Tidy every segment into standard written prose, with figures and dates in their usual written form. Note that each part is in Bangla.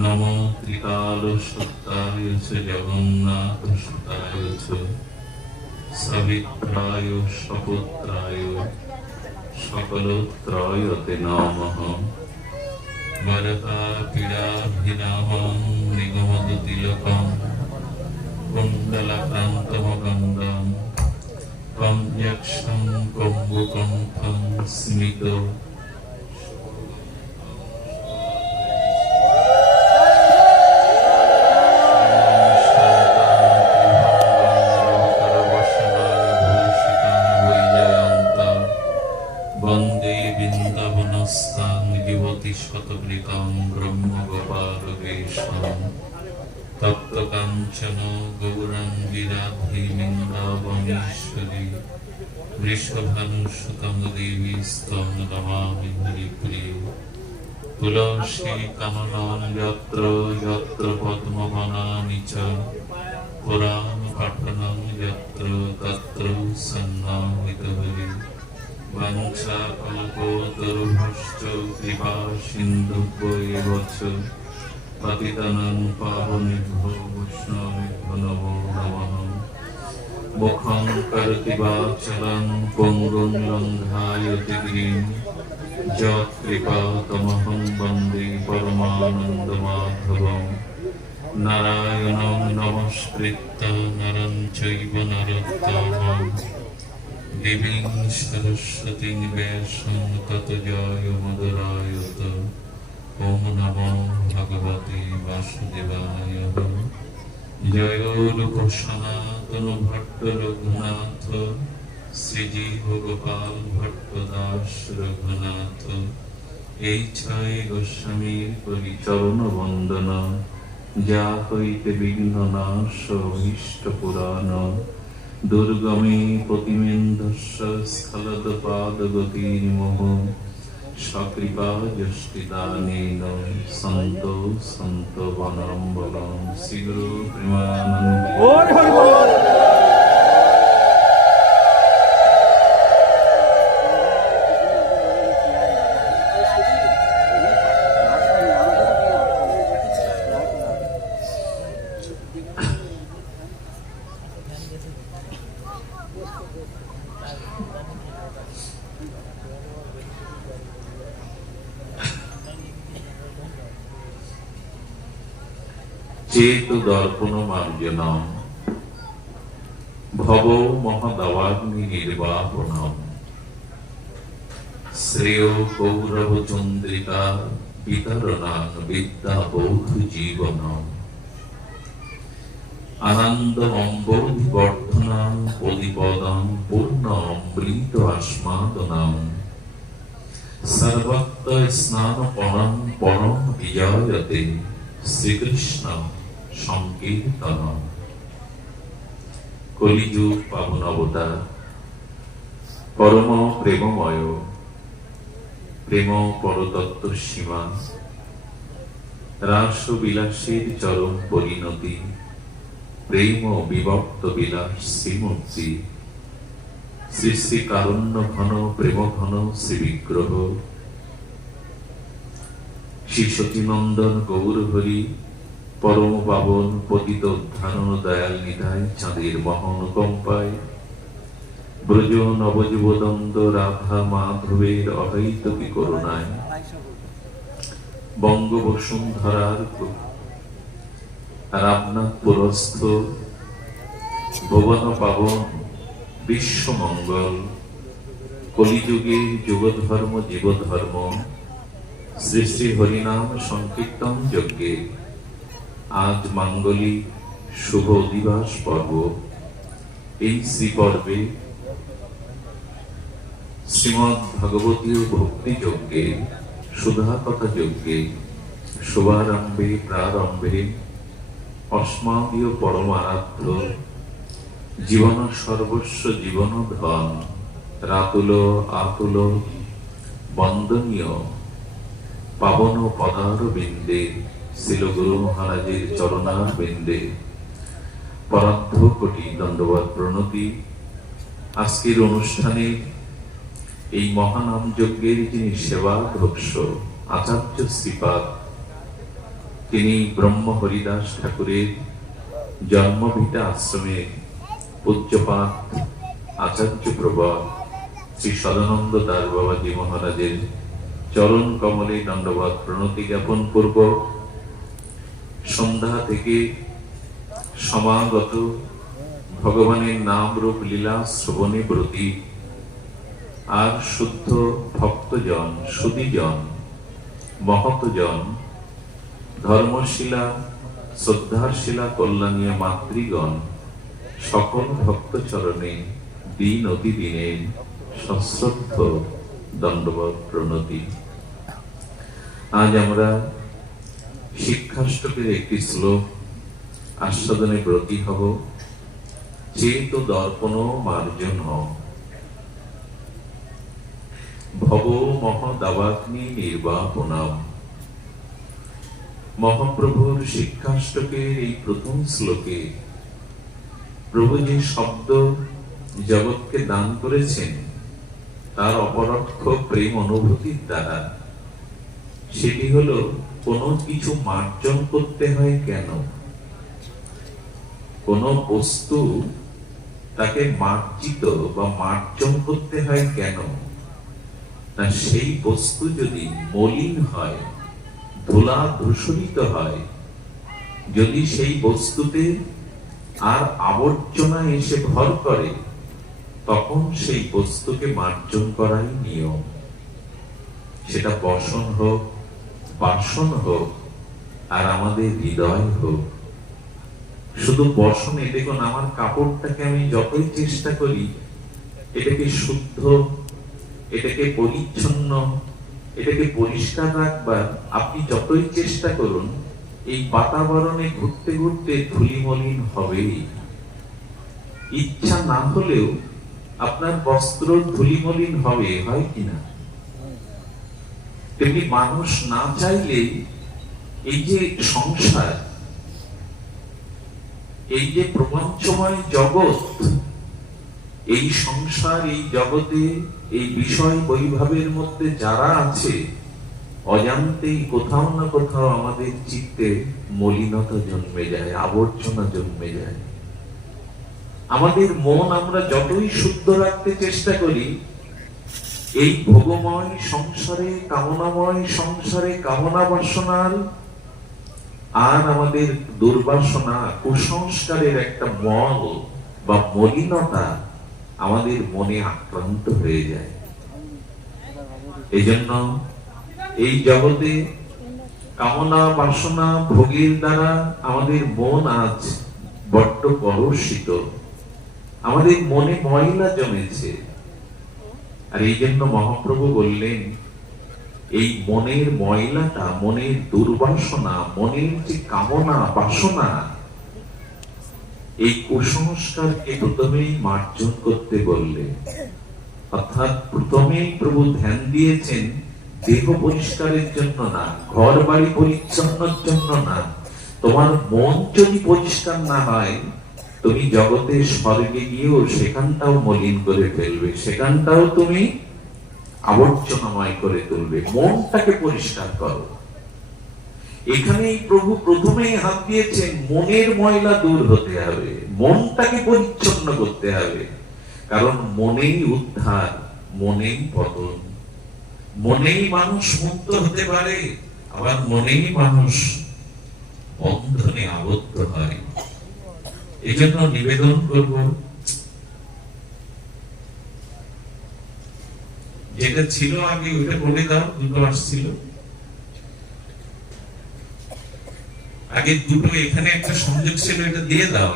নমো ত্রিকাল সত্তায় চ জগন্নাথ সুতায় চ সবিত্রায় সপুত্রায় সকলোত্রায়তে নমঃ। বরকাপীড়াভিরামং নিগমদতিলকং কুণ্ডলাক্রান্তমগন্ধং কম্যক্ষং কম্বুকণ্ঠং স্মিত বন্দে বৃন্দাবনস্থাং যুবতী শতবৃতাং ব্রহ্মগোপালবেশাং তপ্তকাঞ্চন গৌরাঙ্গী রাধে বৃন্দাবনেশ্বরী বৃষভানুসুতং দেবী স্তং নমামি হরিপ্রিয়ে। তুলসী কাননাং যত্র যত্র পদ্মবনানি চ পুরাণ পাঠনং যত্র তত্র সন্নামিত হরি। বাঞ্ছাকল্পতরুভ্যশ্চ কৃপা সিন্ধুভ্যেব চ পতিতানাং পাবনেভ্যো বৈষ্ণবেভ্যো নমো নমঃ। মুখং করোতি বাচালাং পঙ্গুং লঙ্ঘায়তে গিরিং যৎকৃপাতমহং বন্দে পরমানন্দমাধবং। নারায়ণং নমস্কৃত্য নরং চৈব নরোত্তমং দেবীং সরস্বতীং ব্যাসং ততো জয়মুদীরয়েৎ। ওম নমো ভগবতে বাসুদেবায়। জয় রূপ সনাতন ভট্ট রঘুনাথ শ্রীজীব গোপাল ভট্ট দাস রঘুনাথ। এই ছয় গোস্বামীর পরিচরণ বন্দনা যা হইতে বিঘ্ন নাশ ইষ্ট পুরাণ। দুর্গমে প্রতিমেন্দস্য স্খলদ পাদ গতির্মোহ সকৃপা যষ্টিদানেন সন্ত সন্ত বনাম্বলং। শ্রী গুরু প্রেমানন্দ। চেতু দর্পণ মার্জনম ভব মহদাবাগ্নি নির্বাপনম। শ্রেয় কৌরব চন্দ্রিকা বিতরণাং বিদ্যা বৌধ জীবনম। আনন্দমম্বোধিবর্ধনাং পদিপদং পূর্ণ অমৃত আস্মাদনাং। সর্বত্র স্নানপণং পরম বিজয়তে শ্রীকৃষ্ণ সংকীর্তন। কলিযুগ পাবন অবতার পরম প্রেমময় প্রেম পরতত্ত্ব সীমা রাস বিলাসের চরম পরিণতি প্রেম বিভক্ত বিলাস শ্রীমূর্তি। শ্রী শ্রী কারুণ্য ঘন প্রেম ঘন শ্রী বিগ্রহ শ্রী সতীনন্দন গৌর হরি পরম পাবন পতিত উদ্ধারণ দয়াল নিধায় চাঁদের মহানুকম্পায় ব্রজ নবযুবদন্দ রাধা মাধবের অহৈতুকী করুণায় বঙ্গ বসুন্ধরার রামনাথ পুরস্থ ভুবন পাবন বিশ্বমঙ্গল কলিযুগে যুগধর্ম জীবধর্ম শ্রী শ্রী হরিনাম সংকীর্তন যজ্ঞে আজ মাঙ্গলিক শুভ দিবস পর্ব। এই শ্রী পর্বে শ্রীমদ্ ভগবতীয় ভক্তি যজ্ঞে সুধা কথা যজ্ঞে শুভারম্ভে প্রারম্ভে অস্মাদীয় পরম আরাধ্য জীবন সর্বস্ব জীবন ধন রাতুল আতুল বন্দনীয় পাবন পদার বিন্দে শিল গুরু মহারাজের চরণার বিন্দে পরার্ধ কোটি দণ্ডবত প্রণতি। আজকের অনুষ্ঠানে এই মহানাম যজ্ঞের যিনি সেবাধ্যক্ষ আচার্য শ্রীপাদ তিনি ব্রহ্ম হরিদাস ঠাকুরের জন্মভিটা আশ্রমে পূজ্যপাত আচার্য প্রবর শ্রী সদানন্দ দাস বাবাজি মহারাজের চরণ কমলে দণ্ডবত প্রণতি জ্ঞাপন পূর্বক সন্ধ্যা থেকে সমাগত ভগবানের নাম রূপ লীলা শ্রবণে ব্রতী আর শুদ্ধ ভক্তজন, সুদীজন, মহতজন, ধর্মশীলা, শ্রদ্ধাশীলা, কল্যাণীয় মাতৃগণ, সকল ভক্ত চরণে দিন অতি দিনে সশ্রদ্ধ দণ্ডবত প্রণতি। আজ আমরা শিক্ষাষ্টকের একটি শ্লোক আস্বাদনে ব্রতী হব। চেত দর্পণ মার্জন ভব মহদাবাগ্নি নির্বাপনাম। মহাপ্রভুর শিক্ষাষ্টকের এই প্রথম শ্লোকে প্রভু যে শব্দ জগৎকে দান করেছেন তার অপরোক্ষ প্রেম অনুভূতির দ্বারা, সেটি হলো কোনো কিছু মার্জন করতে হয় কেন, কোন বস্তু তাকে মার্জিত বা মার্জন করতে হয় কেন, না সেই বস্তু যদি মলিন হয়, ধুলা দূষিত হয়, যদি সেই বস্তুতে আর আবর্জনা এসে ভর করে, তখন সেই বস্তুকে মার্জন করাই নিয়ম। সেটা বসন হোক, বাসন হোক, আর আমাদের হৃদয় হোক। শুধু বসনে দেখুন, আমার কাপড়টাকে আমি যতই চেষ্টা করি এটাকে শুদ্ধ, এটাকে পরিচ্ছন্ন, এটাকে পরিষ্কার রাখবার, আপনি যতই চেষ্টা করুন এই বাতাবরণে ঘুরতে ঘুরতে ধুলিমলিন হবেই। ইচ্ছা না হলেও আপনার বস্ত্র ধুলিমলিন হবে, হয় কিনা? তেমনি মানুষ না চাইলে এই যে সংসার, এই যে প্রপঞ্চময় জগৎ, এই সংসার, এই জগতে, এই বিষয় বৈভবের মধ্যে যারা আছে, অজান্তেই কোথাও না কোথাও আমাদের চিত্তে মলিনতা জন্মে যায়, আবর্জনা জন্মে যায়। আমাদের মন আমরা যতই শুদ্ধ রাখতে চেষ্টা করি, এই ভোগময় সংসারে, কামনাময় সংসারে, কামনা বাসনার আর আমাদের দুর্বাসনা, কুসংস্কারের একটা মল বা মলিনতা আমাদের মনে আক্রান্ত হয়ে যায়। এই জন্য এই জগতে কামনা বাসনা ভোগের দ্বারা আমাদের মন আজ বড্ড কলুষিত, আমাদের মনে ময়লা জমেছে। আর এই জন্য মহাপ্রভু বললেন, এই মনের ময়লাটা, মনের দুর্বাসনা, মনের যে কামনা বাসনা, এই কুসংস্কারকে প্রথমেই মার্জন করতে বললেন। অর্থাৎ প্রথমেই প্রভু ধ্যান দিয়েছেন দেহ পরিষ্কারের জন্য না, ঘর বাড়ি পরিচ্ছন্নের জন্য না। তোমার মন যদি পরিষ্কার না হয়, তুমি জগতের স্বর্গে গিয়েও সেখানটাও মলিন করে ফেলবে, সেখানটাও তুমি আবর্জনাময় করে তুলবে। মনটাকে পরিষ্কার করো। এখানেই প্রভু প্রথমেই হাত দিয়েছেন, মনের ময়লা দূর হতে হবে, মনটাকে পরিচ্ছন্ন করতে হবে। কারণ মনেই উদ্ধার, মনেই পতন। মনেই মানুষ মুক্ত হতে পারে, আবার মনেই মানুষ বন্ধনে আবদ্ধ হয়। এজন্য নিবেদন করব, যেটা ছিল আগে ওইটা বলে দাও। দুটো আসছিল আগে, দুটো এখানে একটা সংযোগ ছিল, এটা দিয়ে দাও।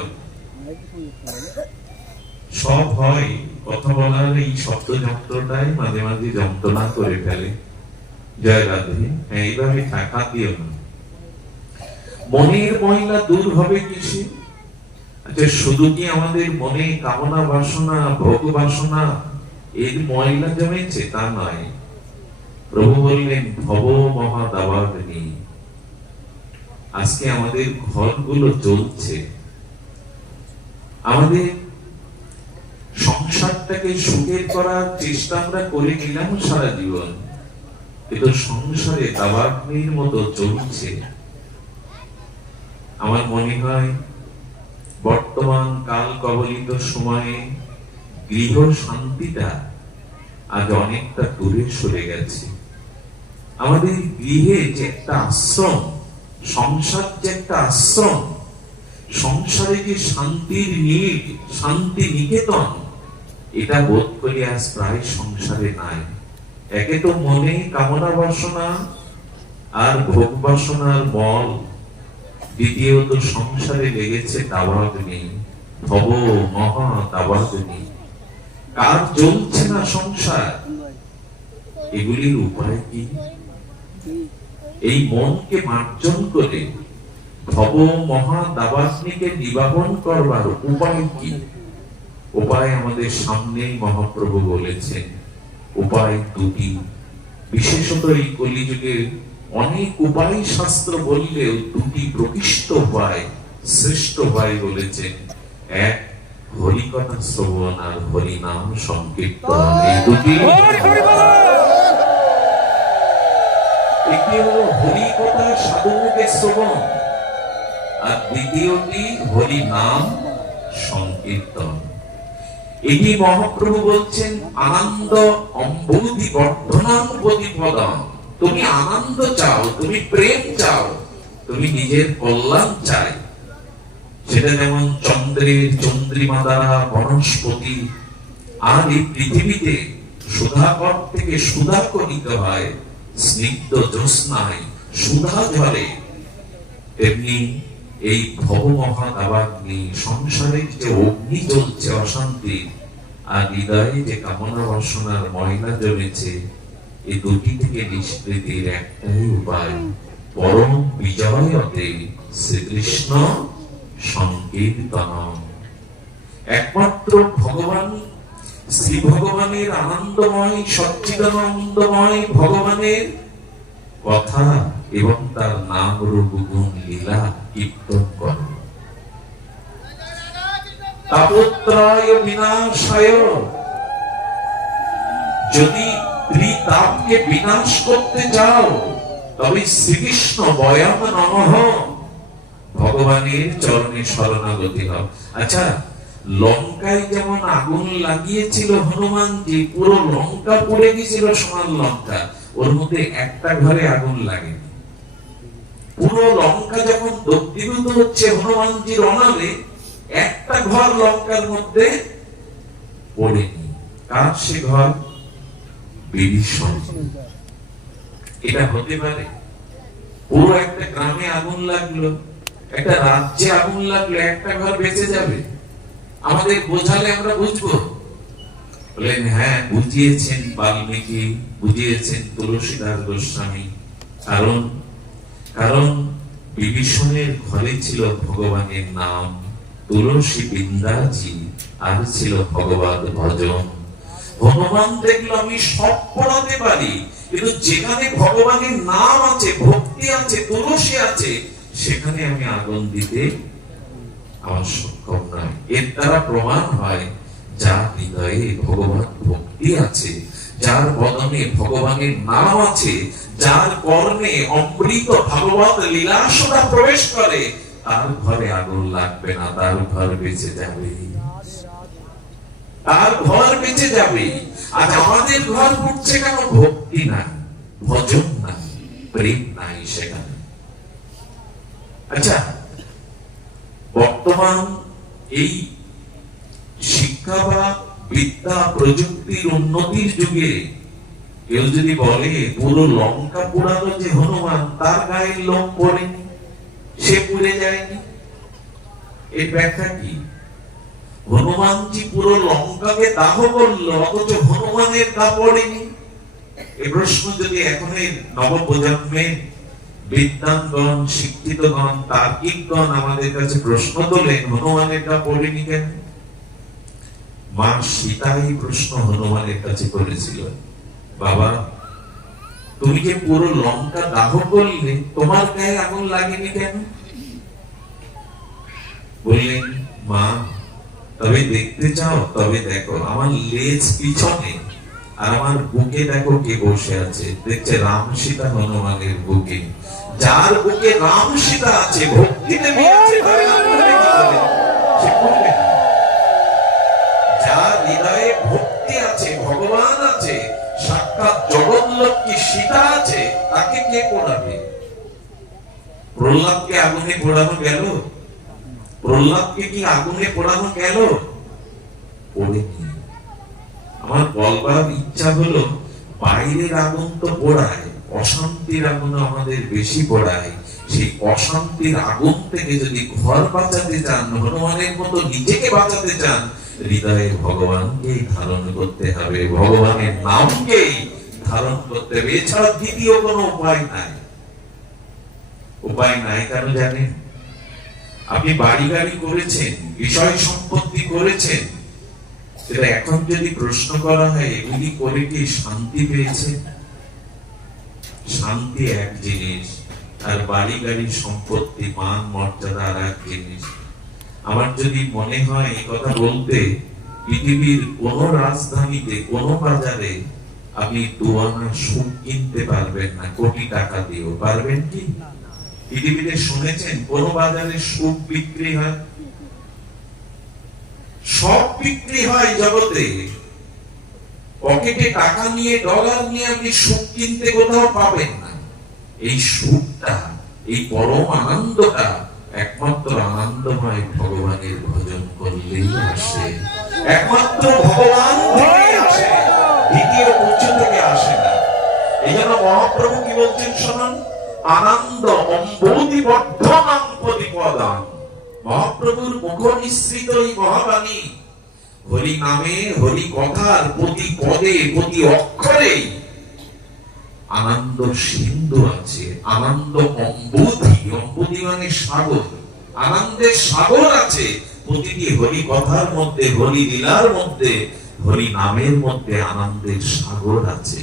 সব হয়, কথা বলার এই শব্দ যন্ত্রটাই মাঝে মাঝে যন্ত্রণা করে ফেলে। জয় রাধে। হ্যাঁ, এইভাবে টাকা দিও না। মনের ময়লা দূর হবে কিসে? আচ্ছা, শুধু কি আমাদের মনে কামনা বাসনা, ভোগ বাসনা এর ময়লা জমেছে? তা নয়। প্রভু বললেন ভব মহাদাবাগ্নি। আজকে আমাদের ঘরগুলো জ্বলছে, আমাদের সংসারটাকে সুখের করার চেষ্টা আমরা করে নিলাম সারা জীবন, কিন্তু সংসারে দাবাগ্নির মতো চলছে। আমার মনে হয় বর্তমান কাল কবলিত সময়ে গৃহ শান্তিটা আজ অনেকটা দূরে সরে গেছে। আমাদের গৃহে যে একটা আশ্রম, সংসার যে একটা আশ্রম, সংসারে যে শান্তির নিট, শান্তি নিকেতন, এটা বোধ করি আজ প্রায় সংসারে নাই। একে তো মনে কামনা বাসনা আর ভোগ বাসনার মল, দ্বিতীয়ত সংসারে লেগেছে দাবাগ্নি, ভব মহা দাবাগ্নি। কার চলছে না সংসার? এগুলির উপায় কি? এই মনকে মার্জন করে ভব মহা দাবাগ্নিকে নিবারণ করবার উপায় কি? উপায় আমাদের সামনেই মহাপ্রভু বলেছেন। উপায় দুটি, বিশেষত এই কলিযুগে অনেক উপায় শাস্ত্র বললেও দুটি প্রকৃষ্ট উপায়, শ্রেষ্ঠ উপায় বলেছেন। এক, হরিকথা শ্রবণ আর হরিনাম সংকীর্তন। এই দুটি, একটি হলো হরিকথা সাধুকে শ্রবণ, আর দ্বিতীয়টি হরিনাম সংকীর্তন। এটি মহাপ্রভু বলছেন আনন্দ অম্বুধি বর্ধনাং প্রতিপদম। তুমি আনন্দ চাও, তুমি প্রেম চাও, তুমি নিজের কল্যাণ চাই, সেটা যেমন চন্দ্রের চন্দ্রিমা দ্বারা বনস্পতি আর এই পৃথিবীতে সুধাকর থেকে সুধা করিত হয়, স্নিগ্ধ জ্যোৎস্নায় সুধা ঝরে, তেমনি এই ভব মহা দাবাগ্নি, সংসারের যে অগ্নি জ্বলছে অশান্তি, আর হৃদয়ে যে কামনা বাসনার ময়লা জমেছে, এই দুটি থেকে নিষ্কৃতির একটাই উপায়, পরম বিজয়তে শ্রীকৃষ্ণ সংকীর্তন। একমাত্র ভগবান, শ্রী ভগবানের আনন্দময় সচ্চিদানন্দময় ভগবানের কথা এবং তার নাম রূপ গুণ লীলা কীর্তন করো। তাপত্রয় বিনাশায়, যদি ত্রিতাপকে বিনাশ করতে চাও তবে শ্রীকৃষ্ণ বয়ম নমঃ, ভগবানের চরণে শরণাগতি হও। আচ্ছা, লঙ্কায় যেমন আগুন লাগিয়েছিল হনুমানজি, পুরো লঙ্কা পুড়ে গেছিল, সোনার লঙ্কা, ওর মধ্যে একটা ঘরে আগুন লাগেনি। পুরো লঙ্কা যখন দগ্ধীভূত হচ্ছে হনুমানজির অনালে, একটা ঘর লঙ্কার মধ্যে পড়েনি। কার সে ঘর? বিভীষণ। এটা হতে পারে? পুরো একটা গ্রামে আগুন লাগলো, একটা রাজ্যে আগুন লাগলো, একটা ঘর বেঁচে যাবে? আমাদের বোঝালে আমরা বুঝবো? বলেন হ্যাঁ, বুঝিয়েছেন বাল্মীকি, বুঝিয়েছেন তুলসীদাস গোস্বামী। কারণ বিভীষণের ঘরে ছিল ভগবানের নাম, তুলসী বৃন্দাজি, আর ছিল ভগবত ভজন। হনুমান দেখলো আমি সব পড়াতে পারি, কিন্তু যেখানে ভগবানের নাম আছে, ভক্তি আছে, তুলসী আছে, সেখানে আমি আগুন দিতে আমার সক্ষম নয়। এর দ্বারা প্রমাণ হয়, যার হৃদয়ে ভগবান ভক্তি আছে, যার বদনে ভগবানের নাম আছে, যার কর্ণে অমৃত ভাগবত লীলাসদা প্রবেশ করে, তার ঘরে আগুন লাগবে না, তার ঘর বেঁচে যাবে, তার ঘর বেঁচে যাবে। আর আমাদের ঘর পড়ছে কেন? ভক্তি নাই, ভজন নাই, প্রেম নাই সেখানে। আচ্ছা, বর্তমান এই শিক্ষা বা বিদ্যা প্রযুক্তির উন্নতির যুগে কেউ যদি বলে পুরো লঙ্কা পোড়ালো যে হনুমান, তার গায়ের লোম পড়েনি, সে পুড়ে যায়নি, এর ব্যাখ্যা কি? হনুমানজি পুরো লঙ্কাকে দাহ করলো, অথচ হনুমানের গা পড়েনি। এ প্রশ্ন যদি এখনের নবপ্রজন্মের বিদ্বানগণ, শিক্ষিতগণ, তার্কিকগণ আমাদের কাছে প্রশ্ন তোলেন, হনুমানের গা পড়েনি কেন? মা সীতা এই প্রশ্ন হনুমানের কাছে করেছিল, বাবা তুমি যে পুরো লঙ্কা দাহ করলে, তোমার গায়ে আগুন লাগেনি কেন? বললেন, মা তবে দেখতে চাও? তবে দেখো, আমার লেজ পিছনে আর আমার বুকে দেখো কে বসে আছে। দেখছে রাম সীতা হনুমানের বুকে। যার বুকে রাম সীতা আছে, ভক্তি দেবী আছে, তার নাম ধরে কি করে? সে করবে না। যার হৃদয়ে ভক্তি আছে, ভগবান আছে, সাক্ষাৎ জগৎলক্ষ্মী সীতা আছে, তাকে কে পোড়াবে? প্রহ্লাদকে আগুনে পোড়ানো গেল? প্রহ্লাদকে কি আগুনে পোড়ানো গেল? পোড়েনি। আমার বলবার ইচ্ছা হলো, বাইরের আগুন তো পোড়ায়, অশান্তির আগুন আমাদের বেশি পোড়ায়। সেই অশান্তির আগুন থেকে যদি ঘর বাঁচাতে চান, হনুমানের মতো নিজেকে বাঁচাতে চান, হৃদয়ে ভগবানকেই ধারণ করতে হবে, ভগবানের নামকেই ধারণ করতে হবে। এছাড়া দ্বিতীয় কোনো উপায় নাই। উপায় নাই কেন জানেন? আপনি বাড়ি গাড়ি করেছেন, বিষয় সম্পত্তি করেছেন, সেটা এখন যদি প্রশ্ন করা হয় এগুলি করে কি শান্তি পেয়েছেন? শান্তি এক জিনিস, আর বাড়ি গাড়ি সম্পত্তি মান মর্যাদা আর এক জিনিস। আমার যদি মনে হয় এই কথা বলতে, পৃথিবীর কোন রাজধানীতে কোন বাজারে আপনি দুয়ানা সুখ কিনতে পারবেন না কোটি টাকা দিয়েও। পারবেন কি? পৃথিবীতে শুনেছেন কোন বাজারে সুখ বিক্রি হয়? সব বিক্রি হয় জগতে। পকেটে টাকা নিয়ে, ডলার নিয়ে আপনি সুখ কিনতে কোথাও পাবেন না। এই সুখটা, এই পরম আনন্দটা একমাত্র আনন্দময় ভগবানের ভজন করলেই আসে। একমাত্র ভগবান থেকে আসে, দ্বিতীয় উচ্চ থেকে আসে না। এই জন্য মহাপ্রভু কি বলছেন শুনুন, আনন্দ অম্বুধি বর্ধমান প্রতিপদাম। মহাপ্রভুর মুখ নিঃসৃত এই মহাবাণী, হরি নামে, হরি কথার প্রতি পদে, প্রতি অক্ষরে আনন্দ সিন্ধু আছে, আনন্দ অম্বুধি, অম্বুধি মানে সাগর, আনন্দের সাগর আছে প্রতিটি হরি কথার মধ্যে, হরি লীলার মধ্যে, হরি নামের মধ্যে আনন্দের সাগর আছে।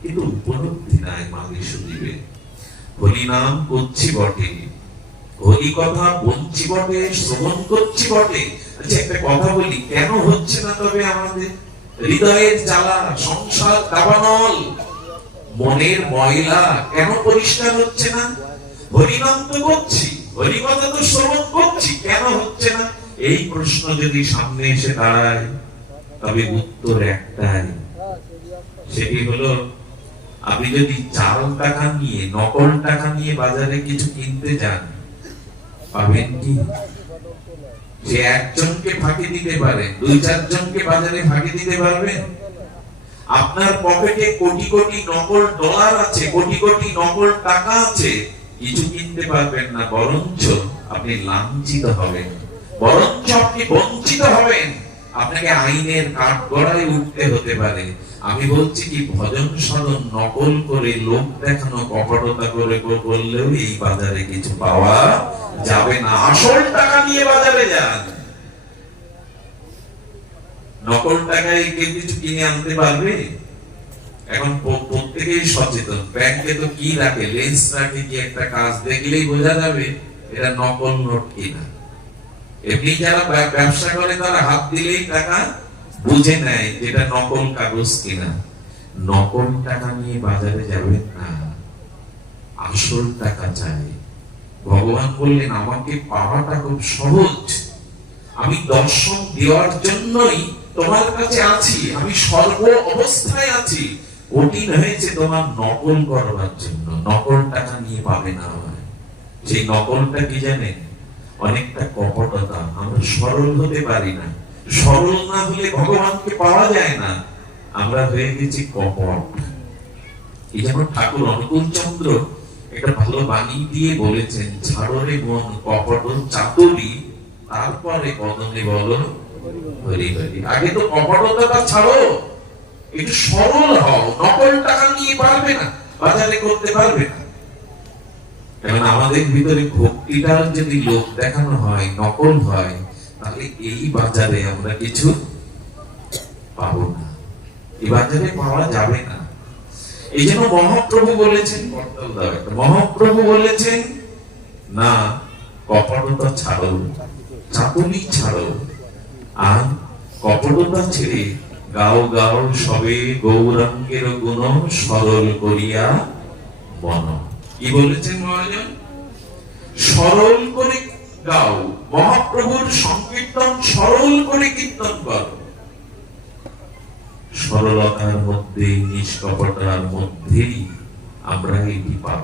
কিন্তু উপলব্ধি নাই মাঝে সুদিবে। হরি নাম করছি বটে, হরি কথা বলছি বটে, শ্রবণ করছি বটে। আচ্ছা একটা কথা বলি, কেন হচ্ছে না তবে আমাদের? হৃদয়ের জ্বালা, সংসার দাবানল, মনের ময়লা কেন পরিষ্কার হচ্ছে না? হরিনাম তো করছি, হরি কথা তো শ্রবণ করছি, কেন হচ্ছে না? এই প্রশ্ন যদি সামনে এসে দাঁড়ায়, তবে উত্তর একটাই, সেটি হলো আপনি যদি চাল টাকা নিয়ে, নকল টাকা নিয়ে বাজারে কিছু কিনতে যান, পাবেন কি? সে একজনকে ফাঁকি দিতে পারে, দুই চারজনকে বাজারে ফাঁকি দিতে পারবেন? আপনার পকেটে কোটি কোটি নকল ডলার আছে, কোটি কোটি নকল টাকা আছে, কিছু কিনতে পারবেন না, বরঞ্চ আপনি লাঞ্ছিত হবেন, বরঞ্চ আপনি বঞ্চিত হবেন, আপনাকে আইনের কাঠগড়ায় উঠতে হতে পারে। আমি বলছি কি, ভজন সাধন নকল করে, লোক দেখানো, কপটতা করে করলেও এই বাজারে কিছু পাওয়া যাবে না। আসল টাকা নিয়ে বাজারে যান, নকল টাকায় কে কিছু কিনে আনতে পারবে? এখন প্রত্যেকেই সচেতন। ব্যাংকে তো কি রাখে, লেন্স রাখে, কি একটা কাজ দেখলেই বোঝা যাবে এটা নকল নোট কিনা। এমনি যারা ব্যবসা করে তারা হাত দিলেই টাকা বুঝে নেয় যেটা নকল কাগজ কিনা। নকল টাকা নিয়ে বাজারে যাবেন না, আসল টাকা চাই। ভগবান বললেন আমাকে পাওয়াটা খুব সহজ, আমি দর্শন দেওয়ার জন্যই তোমার কাছে আছি, আমি সর্ব অবস্থায় আছি। কঠিন হয়েছে তোমার নকল করবার জন্য, নকল টাকা নিয়ে পাবে না। সেই নকলটা কি জানেন? অনেকটা কপটতা। আমরা সরল হতে পারি না, সরল না হলে ভগবানকে পাওয়া যায় না। আমরা হয়ে গেছি কপট। এই যেমন ঠাকুর অনুকূল চন্দ্র একটা ভালো বাণী দিয়ে বলেছেন, ছাড়ো রে মন কপট চাতুরি, তারপরে কদমে বলো হরি হরি। আগে তো কপটতাটা ছাড়ো, একটু সরল হও। নকল টাকা নিয়ে পারবে না, বাজারে করতে পারবে না। কারণ আমাদের ভিতরে ভক্তিটা যদি লোক দেখানো হয়, নকল হয়, তাহলে এই বাজারে আমরা কিছু পাবো না, এই বাজারে পাওয়া যাবে না। এই জন্য মহাপ্রভু বলেছেন, মহাপ্রভু বলেছেন না, কপটতা ছাড়ো, চাতুরি ছাড়ো, আর কপটতা ছেড়ে গাও গাও সবে গৌরাঙ্গের গুণ সরল করিয়া বন। কি বলেছেন মহাজন? সরল করে গাও, মহাপ্রভুর সংকীর্তন সরল করে কীর্তন করো। সরলতার মধ্যে, নিষ্কপটার মধ্যেই আমরা এটি পাব।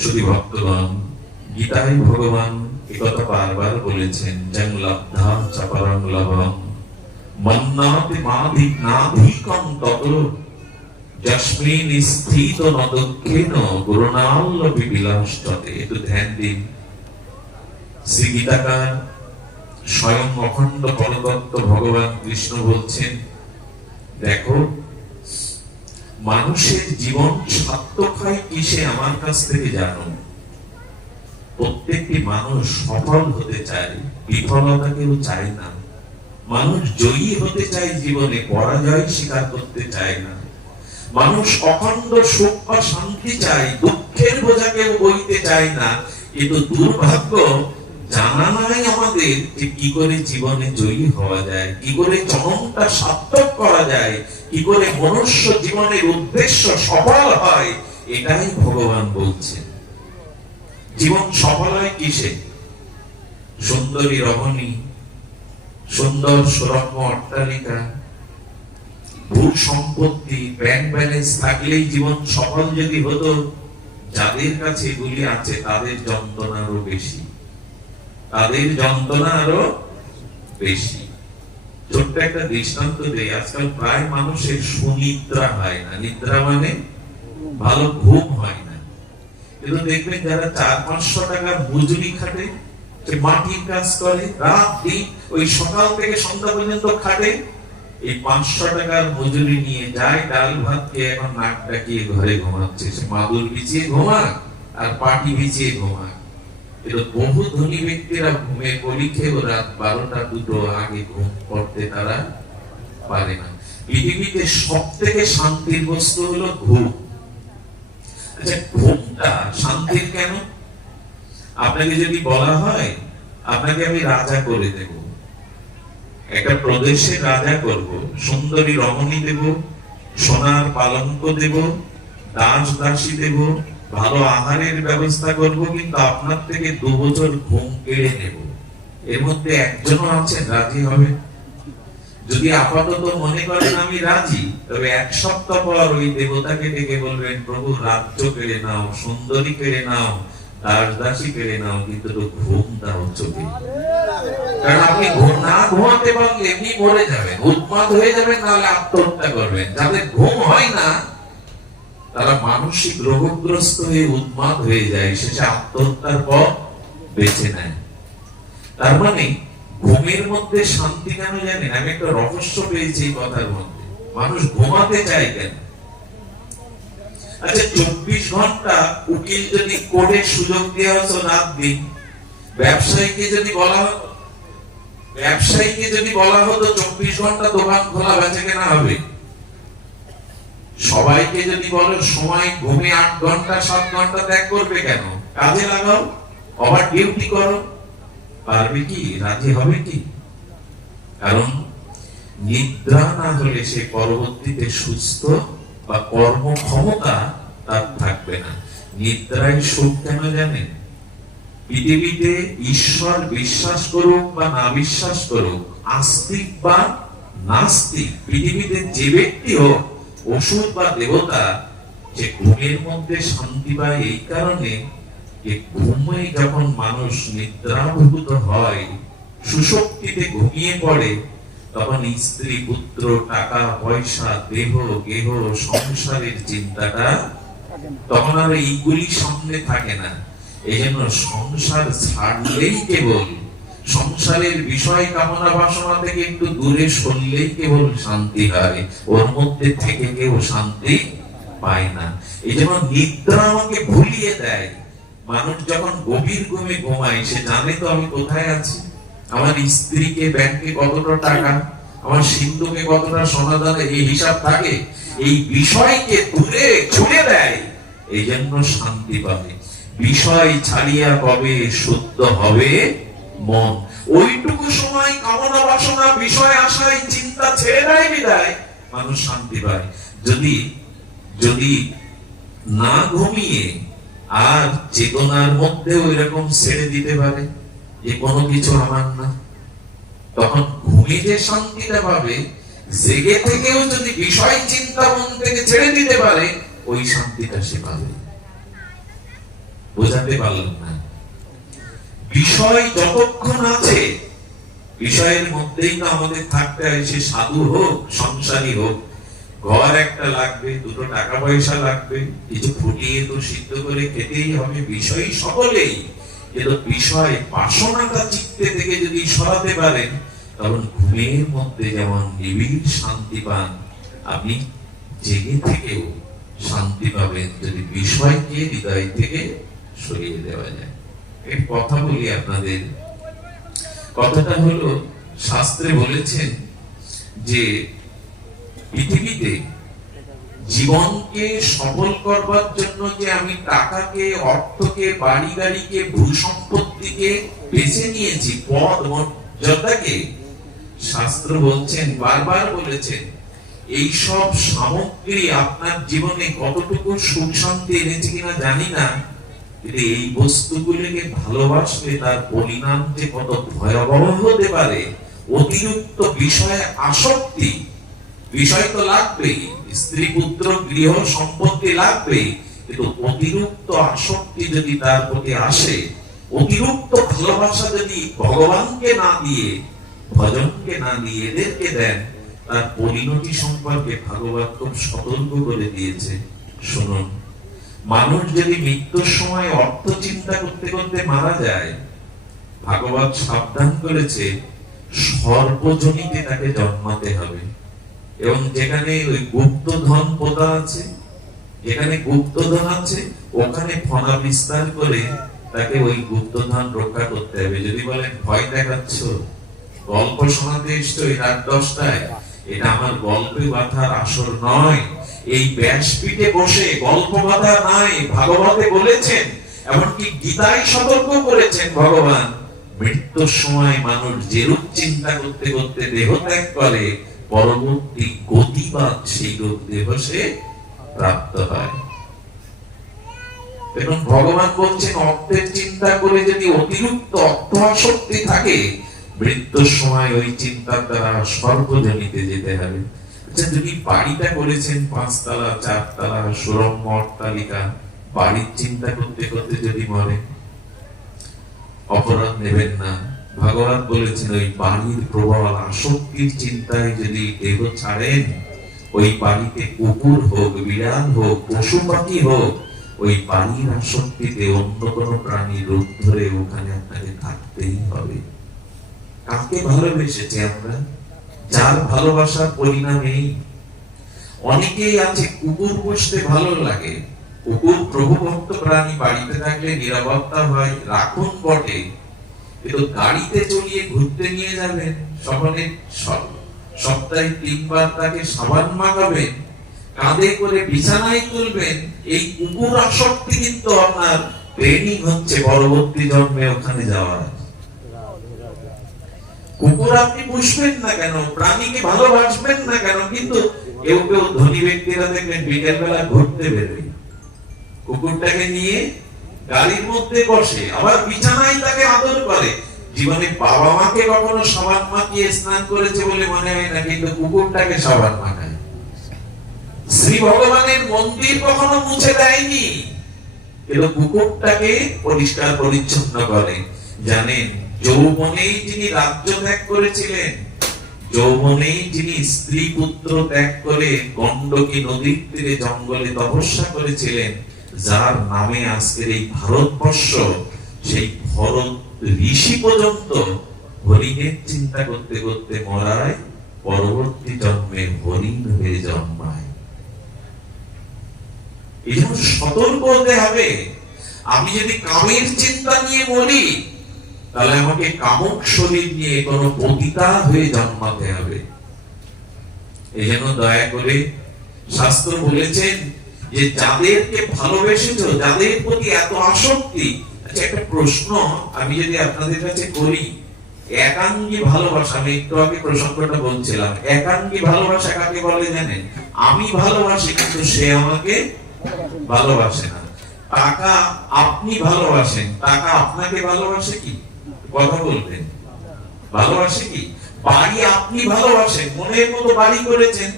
শুধু ভক্তগণ, গীতায় ভগবান একথা বারবার বলেছেন, জং লব্ধা চাপরং লভং মন্নাতি মাধি নাধিকং তত যস্মিন স্থিত ন দুঃখেন গুরুণাল্লভি বিলাসতে। একটু ধ্যান দিন। শ্রী গীতাকার স্বয়ং অখণ্ড পরতত্ত্ব ভগবান কৃষ্ণ বলছেন, দেখো মানুষের জীবন সার্থক হয় কিসে আমার কাছ থেকে জানো। প্রত্যেকটি মানুষ সফল হতে চায়, বিফলতা কেউ চায় না। মানুষ জয়ী হতে চায় জীবনে, পরাজয় স্বীকার করতে চায় না। মানুষ অখণ্ড সুখ বা শান্তি চায়, দুঃখের বোঝা কেউ বইতে চায় না। কিন্তু দুর্ভাগ্য, জানা নাই আমাদের যে কি করে জীবনে জয়ী হওয়া যায়, কি করে চরমটা সার্থক করা যায়, কি করে মনুষ্য জীবনের উদ্দেশ্য সফল হয়। এটাই ভগবান বলছেন। জীবন সফল হয় কিসে? সুন্দরী রমণী, সুন্দর সুরম্য অট্টালিকা, ভূ সম্পত্তি, ব্যাংক ব্যালেন্স থাকলেই জীবন সফল যদি হতো, যাদের কাছে এগুলি আছে তাদের যন্ত্রণা আরো বেশি, তাদের যন্ত্রণা আরো বেশি। ছোট্ট একটা দৃষ্টান্ত দেই। আজকাল প্রায় মানুষের সুনিদ্রা হয় না। নিদ্রা মানে ভালো ঘুম হয় না। কিন্তু দেখবেন যারা 400-500 টাকার মজুরি খাটে, মাটির কাজ করে, রাত দিন ওই সকাল থেকে সন্ধ্যা পর্যন্ত খাটে, এই 500 টাকার মজুরি নিয়ে যায়, ডাল ভাত খেয়ে এখন নাক ডাকিয়ে ঘরে ঘুমাচ্ছে। সে মাদুর বিছিয়ে ঘুমাক আর পাটি বিছিয়ে ঘুমাক। কিন্তু বহু ধনী ব্যক্তিরা ঘুমে গলি খেয়েও রাত 12টা-2টো আগে ঘুম পড়তে তারা পারে না। পৃথিবীতে সব থেকে শান্তির বস্তু হলো ঘুম। আচ্ছা, ঘুমটা শান্তির কেন? আপনাকে যদি বলা হয় আপনাকে আমি রাজা করে দেব, একটা প্রদেশের রাজা করব, সুন্দরী রমণী দেব, সোনার পালঙ্ক দেব, দাস দাসী দেব, ভালো আহারের ব্যবস্থা করব, কিন্তু আপনার থেকে 2 বছর ঘুম কেড়ে নেব, এর মধ্যে একজনও আছেন রাজি হবে? যদি আপাতত মনে করেন আমি রাজি, তবে 1 সপ্তাহ পর ওই দেবতাকে ডেকে বলবেন, প্রভু রাজ্য কেড়ে নাও, সুন্দরী কেড়ে নাও, দাস দাসী কেড়ে নাও, কিন্তু তো ঘুম দাও চোখে। কারণ আপনি না ঘুমাতে পারলে এমনি মরে যাবেন, উন্মাদ হয়ে যাবেন, নাহলে আত্মহত্যা করবেন। যাদের ঘুম হয় না তারা মানসিক রোগগ্রস্ত হয়ে উন্মাদ হয়ে যায়, শেষে আত্মহত্যার পথ বেছে নেয়। তার মানে ঘুমের মধ্যে শান্তি কেন জানেন? আমি একটা রহস্য পেয়েছি এই কথার মধ্যে। মানুষ ঘুমাতে চায় কেন? আচ্ছা, 24 ঘন্টা উকিল যদি কোর্টের সুযোগ দেওয়া হতো রাত দিন, ব্যবসায়ীকে যদি বলা হতো 24 ঘন্টা দোকান খোলা, বেচে কেনা হবে? সবাইকে যদি বলো সময় ঘুমে 8 ঘন্টা 7 ঘন্টা ত্যাগ করবে, কেন? কাজে লাগাও, ওভার ডিউটি করো, পারবে কি? রাজি হবে কি? কারণ নিদ্রা না হলে সে পরবর্তীতে সুস্থ বা কর্মক্ষমতা তার থাকবে না। নিদ্রায় সুখ কেন জানেন? পৃথিবীতে ঈশ্বর বিশ্বাস করুক বা না বিশ্বাস করুক, আস্তিক বা নাস্তিক, পৃথিবীতে যে ব্যক্তি হোক, ওষুধ বা দেবতা, যে ঘুমের মধ্যে শান্তি পায় এই কারণে যে ঘুমে যখন মানুষ নিদ্রাভূত হয়, সুশক্তিতে ঘুমিয়ে পড়ে, তখন স্ত্রী পুত্র টাকা পয়সা দেহ গেহ সংসারের চিন্তাটা তখন আর এইগুলি সামনে থাকে না। এই জন্য সংসার ছাড়লেই, কেবল সংসারের বিষয় কামনা বাসনা থেকে একটু দূরে সরলেই কেবল শান্তি হয়, ওর মধ্যে থেকে কেউ শান্তি পায় না। এই জন্য নিদ্রা আমাকে ভুলিয়ে দেয়। মানুষ যখন গভীর ঘুমে ঘুমায়, সে জানে তো আমি কোথায় আছি, আমার স্ত্রীকে ব্যাংকে কতটা টাকা, আমার সিন্ধুকে কতটা সোনা দানা, এই হিসাব থাকে। এই বিষয়কে দূরে ছুড়ে দেয়, এই জন্য শান্তি পাবে। বিষয় ছাড়িয়া কবে শুদ্ধ হবে মন। ওইটুকু সময় কামনা বাসনা বিষয় আশায় চিন্তা ছেড়ে দেয়, বিদায় মানুষ শান্তি পায়। যদি না ঘুমিয়ে আর চেতনার মধ্যে ওই রকম ছেড়ে দিতে পারে যে কোনো কিছু আমার না, তখন ঘুমিয়ে যে শান্তিটা পাবে, জেগে থেকেও যদি বিষয় চিন্তা মন থেকে ছেড়ে দিতে পারে, ওই শান্তিটা সে পাবে। বোঝাতে পারলাম না? বিষয় যতক্ষণ আছে, বিষয়ের মধ্যেই তো আমাদের থাকতে হয়। সে সাধু হোক, সংসারী হোক, ঘর একটা লাগবে, দুটো টাকা পয়সা লাগবে, কিছু ফুটিয়ে তো সিদ্ধ করে খেতেই হবে, বিষয় সকলেই। কিন্তু বিষয় বাসনাটা চিত্তে থেকে যদি সরাতে পারেন, তখন ঘুমের মধ্যে যেমন নিবিড় শান্তি পান, আপনি জেগে থেকেও শান্তি পাবেন যদি বিষয়কে হৃদয় থেকে সরিয়ে দেওয়া যায়। এর কথা বলি আপনাদের। কথাটা হলো, শাস্ত্রে বলেছেন যে পৃথিবীতে জীবনকে সফল করবার জন্য যে আমি টাকাকে, অর্থকে, বাড়ি গাড়িকে, ভূসম্পত্তিকে বেছে নিয়েছি, পদ মর্যাদাকে, শাস্ত্র বলছেন, বারবার বলেছেন, এই সব সামগ্রী আপনার জীবনে কতটুকু সুখ শান্তি এনেছে কিনা জানি না, কিন্তু এই বস্তুগুলিকে ভালোবাসলে তার পরিণাম যে কত ভয়াবহ হতে পারে। অতিরিক্ত বিষয়ে আসক্তি, বিষয় তো লাগবেই, স্ত্রী পুত্র গৃহ সম্পত্তি লাগবেই, কিন্তু অতিরিক্ত আসক্তি যদি তার প্রতি আসে, অতিরিক্ত ভালোবাসা যদি ভগবানকে না দিয়ে, ভজনকে না দিয়ে এদেরকে দেন, তার পরিণতি সম্পর্কে ভাগবত খুব সতর্ক করে দিয়েছে। শুনুন, মানুষ যদি মৃত্যুর সময় অর্থ চিন্তা করতে করতে মারা যায়, ভাগবত সাবধান করেছে সর্বজনীতে তাকে জন্মাতে হবে। এবং যেখানে ওই গুপ্তধন পোতা আছে, যেখানে গুপ্তধন আছে, ওখানে ফনা বিস্তার করে তাকে ওই গুপ্তধন রক্ষা করতে হবে। যদি বলেন ভয় দেখাচ্ছ, গল্প শোনাতে এসছো এই রাত 10টায়, এটা আমার গল্পে কথার আসর নয়। এই ব্যাসপীঠে বসে গল্প কথা নাই, ভাগবতে বলেছেন, এমনকি গীতায় সতর্ক করেছেন ভগবান, মৃত্যুর সময় মানুষ যেরূপ চিন্তা করতে করতে দেহ ত্যাগ করে, পরবর্তী গতিবাদ সেই রূপ দেহ সে প্রাপ্ত হয়। এবং ভগবান বলছেন, অর্থের চিন্তা করে যদি অতিরিক্ত অর্থ আসক্তি থাকে, মৃত্যুর সময় ওই চিন্তার দ্বারা সর্বজনীতে যেতে হবে। আচ্ছা, যদি বাড়িটা করেছেন 5 তলা 4 তলা সুরম্য অট্টালিকা, বাড়ির চিন্তা করতে করতে যদি মরে, অপরাধ নেবেন না। ভগবান বলেছেন, ওই বাড়ির প্রবল আসক্তির চিন্তায় যদি দেহ ছাড়েন, ওই বাড়িতে কুকুর হোক, বিড়াল হোক, পশু পাখি হোক, ওই বাড়ির আসক্তিতে অন্য কোনো প্রাণীর রূপ ধরে ওখানে আপনাকে থাকতেই হবে। কাকে ভালোবেসেছি আমরা? যার ভালোবাসার পরিণাম এই। অনেকেই আছে কুকুর পুষতে ভালো লাগে, কুকুর প্রভু ভক্ত প্রাণী, বাড়িতে থাকলে নিরাপত্তা হয়, রাখুন বটে, কিন্তু গাড়িতে চড়িয়ে ঘুরতে নিয়ে যাবেন, সকলে সপ্তাহে 3 বার তাকে সাবান মাখাবেন, কাঁধে করে বিছানায় তুলবেন, এই কুকুর আসক্তি কিন্তু আপনার ট্রেনিং হচ্ছে পরবর্তী জন্মে ওখানে যাওয়ার। কুকুর আপনি পুষবেন না কেন, প্রাণীকে ভালোবাসবেন না কেন, কিন্তু কেউ কেউ ধনী ব্যক্তিরা দেখবেন বিকেল বেলা ঘুরতে বেরোয়, কুকুরটাকে নিয়ে গাড়ির মধ্যে বসে, আবার বিছানায় তাকে আদর করে। জীবনে বাবা মাকে কখনো সাবান মাখিয়ে স্নান করেছে বলে মনে হয় না, কিন্তু কুকুরটাকে সাবান মাখায়। শ্রী ভগবানের মন্দির কখনো মুছে দেয়নি, কিন্তু কুকুরটাকে পরিষ্কার পরিচ্ছন্ন করে। জানেন, যৌবনেই যিনি রাজ্য ত্যাগ করেছিলেন, যৌবনেই যিনি স্ত্রী পুত্র ত্যাগ করে গণ্ডকী নদীর তীরে জঙ্গলে তপস্যা করেছিলেন, যার নামে আজকের এই ভারতবর্ষ, সেই ভরত ঋষি পর্যন্ত হরিণের চিন্তা করতে করতে মরায়, পরবর্তী জন্মে হরিণ হয়ে জন্মায়। এই জন্য সতর্ক হতে হবে। আমি যদি কামের চিন্তা নিয়ে মরি, তাহলে আমাকে কামক শরীর নিয়ে কোনো পতিতা হয়ে জন্মাতে হবে। এই জন্য দয়া করে শাস্ত্র বলেছেন যে যাদেরকে ভালোবেসেছো, যাদের প্রতি এত আসক্তি। আচ্ছা, একটা প্রশ্ন আমি যদি আপনাদের কাছে করি, একাঙ্গী ভালোবাসা, আমি একটু আগে প্রসঙ্গটা বলছিলাম, একাঙ্গী ভালোবাসা কাকে বলে জানেন? আমি ভালোবাসি কিন্তু সে আমাকে ভালোবাসে না। টাকা আপনি ভালোবাসেন, টাকা আপনাকে ভালোবাসে কি? কথা বলবেন, ভালোবাসে কি? বাড়ি আপনি ভালোবাসেন, মনের মতো বাড়ি করেছেন,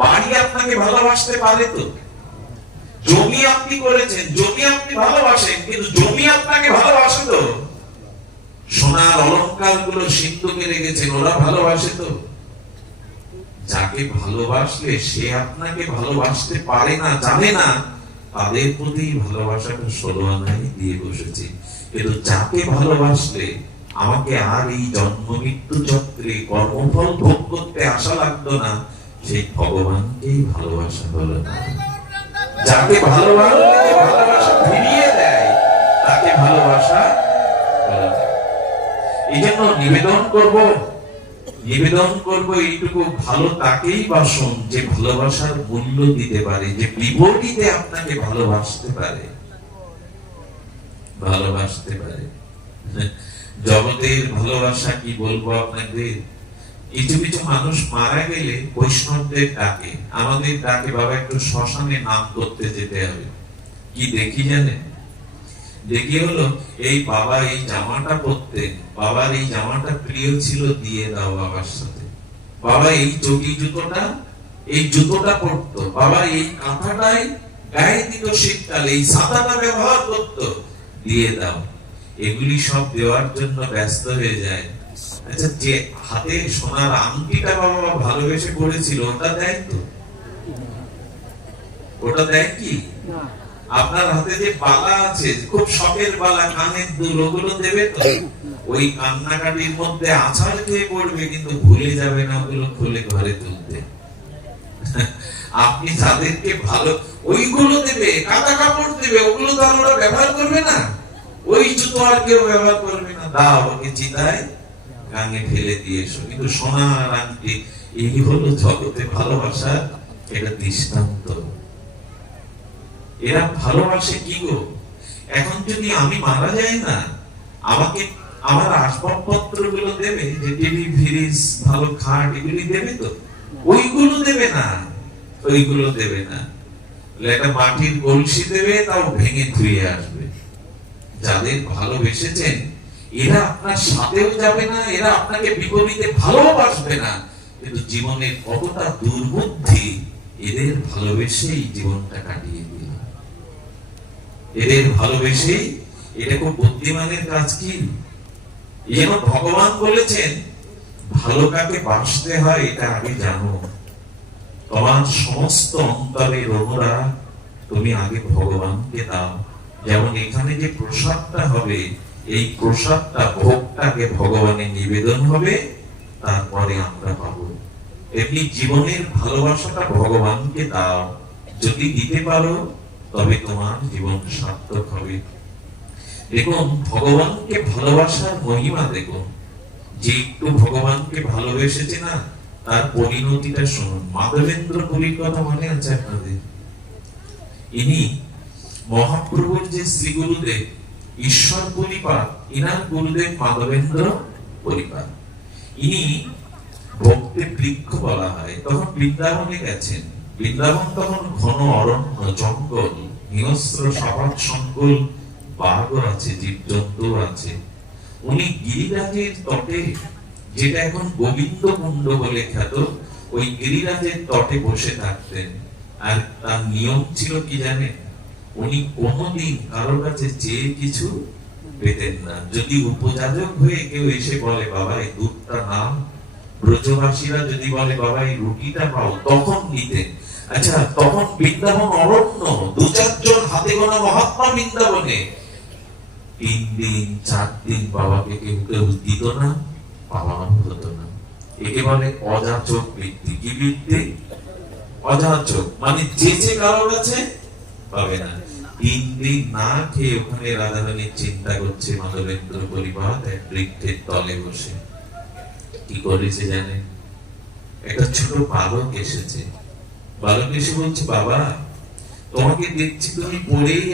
বাড়ি আপনাকে ভালোবাসতে পারে তো? জমি আপনি করেছেন, জমি আপনি ভালোবাসেন, কিন্তু জমি আপনাকে ভালোবাসে তো? সোনার অলংকার গুলো সিন্ধুকে রেখেছেন, ওরা ভালোবাসে তো? যাকে ভালোবাসলে সে আপনাকে ভালোবাসতে পারে না, জানে না, তাদের প্রতি ভালোবাসাটা 16 আনাই দিয়ে বসেছে। কিন্তু যাকে ভালোবাসলে আমাকে আর এই জন্ম মৃত্যু চক্রে কর্মফল ভোগ করতে আশা লাগতো না, সেই ভগবানকেই ভালোবাসা হলো না। যাকে ভালোবাসলে ভালোবাসা ফিরিয়ে দেয়, তাকে ভালোবাসা হলো না। এই জন্য নিবেদন করব এইটুকু, ভালো তাকেই বাসুন যে ভালোবাসার মূল্য দিতে পারে, যে বিপরীতে আপনাকে ভালোবাসতে পারে। জগতের ভালোবাসা কি বলবো আপনাদের। কিছু কিছু মানুষ মারা গেলে বৈষ্ণবদের ডাকে, আমাদের ডাকে, বাবা একটু শ্মশানে নাম করতে যেতে হবে। কি দেখি জানেন? দেখি হলো এই বাবা এই জামাটা পরতেন, বাবার এই জামাটা প্রিয় ছিল, দিয়ে দাও বাবার সাথে। বাবা এই চটি জুতোটা পরতো, বাবা এই কাঁথাটাই গায়ে দিত শীতকালে, এই ছাতাটা ব্যবহার করতো, দিয়ে দাও। এগুলি সব দেওয়ার জন্য ব্যস্ত হয়ে যায়। আচ্ছা, যে হাতে সোনার আংটিটা বাবা ভালোবেসে পড়েছিল, ওটা দেয় তো? ওটা দেয় কি? আপনার হাতে যে বালা আছে, খুব শখের বালা, কানের দুল, ওগুলো দেবে তো? ওই কান্নাকাটির মধ্যে আছাড় খেয়ে পড়বে, কিন্তু ভুলে যাবে না ওগুলো খুলে ঘরে তুলতে। আপনি যাদেরকে ভালো, ওইগুলো দেবে, কাঁথা কাপড় দেবে, ওগুলো তো আমরা ব্যবহার করবে না, ওই জুতো আর কেউ ব্যবহার করবে না। দাও ওকে চিতায় গাঙে ফেলে দিয়ে এসো। কিন্তু সোনার আংটি, এই হলো জগতে ভালোবাসার এটা দৃষ্টান্ত। এরা ভালোবাসে কি গো? এখন যদি আমি মারা যাই না, আমাকে আমার আসবাবপত্র গুলো দেবে, যে টিভি, ফ্রিজ, ভালো খাট, এগুলি দেবে তো? ওইগুলো দেবে না, ওইগুলো দেবে না। একটা মাটির কলসি দেবে, তাও ভেঙে ধুয়ে আসবে। যাদের ভালোবেসেছেন এরা আপনার সাথেও যাবে না, এরা আপনাকে বিপরীতে ভালোবাসবে না, কিন্তু জীবনের কতটা দুর্বুদ্ধি, এদের ভালোবেসেই জীবনটা কাটিয়ে দিল। এদের ভালোবেসে, এটা খুব বুদ্ধিমানের কাজ। কি যেন ভগবান বলেছেন, ভালো কাকে বাসতে হয় এটা আগে জানো, তোমার সমস্ত অন্তরের অনুরাগ তুমি আগে ভগবানকে দাও। যেমন এখানে যে প্রসাদটা হবে, এই প্রসাদটা, ভোগটাকে ভগবানের নিবেদন হবে, তারপরে আমরা পাবো। এমনি জীবনের ভালোবাসাটা ভগবানকে দাও, যদি দিতে পারো তবে তোমার জীবন সার্থক হবে। দেখুন ভগবানকে ভালোবাসার মহিমা দেখুন। যে একটু ভগবানকে ভালোবেসেছে না, তার পরিণতিটা শুনুন। মাধবেন্দ্র পুরীর কথা মনে আছে আপনাদের? ইনি মহাপ্রভুর যে শ্রী গুরুদেব ঈশ্বর পরিপাত, ইনার গুরুদেব মাধবেন্দ্র পরিপাত। ইনি ভক্তি বৃক্ষ বলা হয়। তখন বৃন্দাবনে গেছেন। বৃন্দাবন তখন ঘন অরণ্য, জঙ্গল, হিংস্র সাপাত সংকুল, বাঘ আছে, জীবজন্তু আছে। উনি গিরিরাজের তটে, যেটা এখন গোবিন্দ কুণ্ড বলে খ্যাত, ওই গিরিরাজের তটে বসে থাকতেন। আর তার নিয়ম ছিল কি জানেন? উনি কোনদিন কারোর কাছে চেয়ে কিছু পেতেন না। যদি উপযাজক হয়ে কেউ এসে বলে বাবা এই দুধটা নাও, ব্রজবাসীরা যদি বলে বাবা এই রুটিটা পাও, তখন নিতেন। আচ্ছা, তখন বৃন্দাবন অরণ্য, 2-4 হাতে গোনা মহাত্মা বৃন্দাবনে। 3 দিন 4 দিন বাবাকে কেউ দিত না, পাওয়ানো হতো না। একে বলে অযাচক বৃত্তি। কি বৃত্তি? অযাচক, মানে যে কারোর কাছে পাবে না। 3 দিন না খেয়ে ওখানে রাধারানীর চিন্তা করছে মাধবেন্দ্র পরিপাত এক বৃক্ষের তলে বসে। কি করেছে জানেন? একটা ছোট বালক এসেছে। বালক এসে বলছে বাবা তোমাকে দেখছি তুমি পড়েই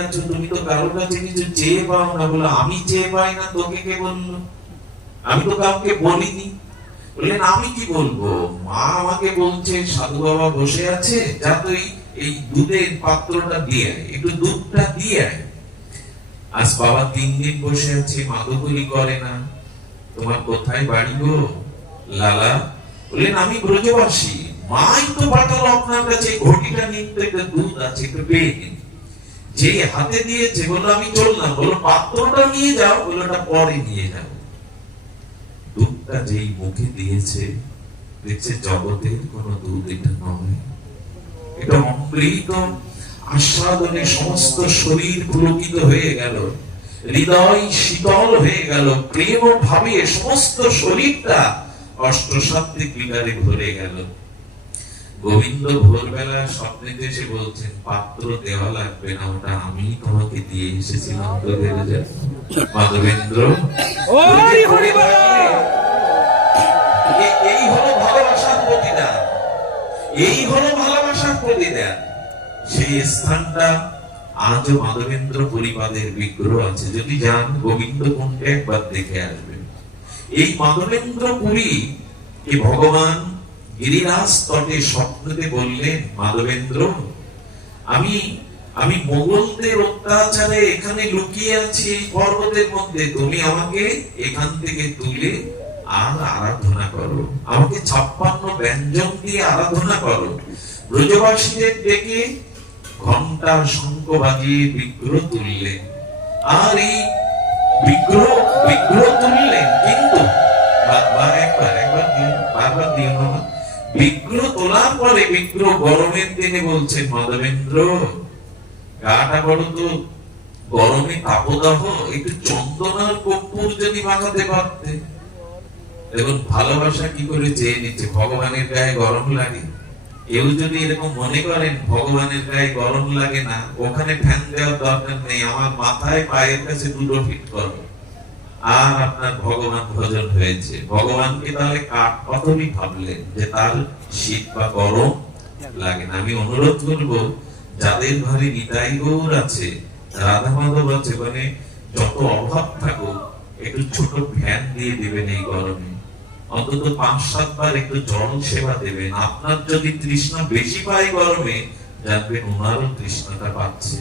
আছো, তুমি তো কারোর কাছে কিছু চেয়ে পাও না। বলো আমি চেয়ে পাই না, তোকে কে বললো? আমি তো কাউকে বলিনি। বললেন আমি কি বলবো, মা আমাকে বলছে সাধু বাবা বসে আছে, যা তুই এই দুধের পাত্রটা দিয়ে আয়, একটু দুধটা দিয়ে আয়। আজ বাবা 3 দিন বসে আছে, মাদুগুলি করে না। তোমার কোথায় বাড়ি গো? লালা বললেন আমি ব্রজবাসী। মাই তো পাঠালো আপনার কাছে, ঘটিটা নিতে একটা দুধ আছে, একটু পেয়ে নিন। যে হাতে দিয়েছে বললো আমি চললাম, বললো পাত্রটা নিয়ে যাও, বললো ওটা পরে নিয়ে যাও। দুধটা যেই মুখে দিয়েছে, দেখছে জগতের কোন দুধ এটা নয়, এটা অমৃত আস্বাদনে সমস্ত শরীর পুলকিত হয়ে গেল, হৃদয় শীতল হয়ে গেল, প্রেম ভাবে সমস্ত শরীরটা অষ্টসাত্ত্বিক বিকারে ভরে গেল। গোবিন্দ ভোরবেলা স্বপ্নে এসে বলছেন পাত্র দেওয়া লাগবে না, ওটা আমি তোমাকে দিয়ে এসেছিলাম তোদের জন্য। মাধবেন্দ্র এই হলো ভালোবাসার প্রতিদান, এই হলো ভালোবাসার প্রতিদান। সেই স্থানটা আজও মাধবেন্দ্র পরিবাদের বিগ্রহ আছে। যদি যান গোবিন্দ কুণ্ডে একবার দেখে আসবেন। এই মাধবেন্দ্র পুরী কে ভগবান গিরিরাজ তটে স্বপ্নতে বললেন, মাধবেন্দ্র আমি মোগলদের অত্যাচারে এখানে লুকিয়ে আছি এই পর্বতের মধ্যে, তুমি আমাকে এখান থেকে তুলে আর আরাধনা করো, আমাকে 56 ব্যঞ্জন দিয়ে আরাধনা করো। ব্রজবাসীদের ডেকে ঘন্টা শঙ্খ বাজিয়ে বিগ্রহ তুললেন, আর এই বিগ্রহ তুললেন, কিন্তু বারবার দিও না। বিগ্রহ তোলার পরে বিগ্রহ গরমের দিনে বলছেন, মাধবেন্দ্র গাটা বড় তো গরমে তাপদাহ, একটু চন্দনার কর্পূর যদি মাখাতে পারতে। দেখুন ভালোবাসা কি করে চেয়ে নিচ্ছে, ভগবানের গায়ে গরম লাগে। কেউ যদি এরকম মনে করেন ভগবানের গায়ে গরম লাগে না, ওখানে ফ্যান দেওয়ার দরকার নেই, আমার মাথায় পায়ের কাছে দুটো ফিট করো, আর আপনার ভগবান ভজন হয়েছে। ভগবানকে তাহলে কাঠ পাথরই ভাবলেন যে তার শীত বা গরম লাগে না। আমি অনুরোধ করবো যাদের ঘরে নিতাই গৌর আছে, রাধা মাধব আছে, মানে যত অভাব থাকুক একটু ছোট ফ্যান দিয়ে দিবেন এই গরমে, অন্তত 5-7 বার একটু জল সেবা দেবেন। আপনার যদি তৃষ্ণা বেশি পায় গরমে, জানবেন ওনারও তৃষ্ণাটা পাচ্ছে।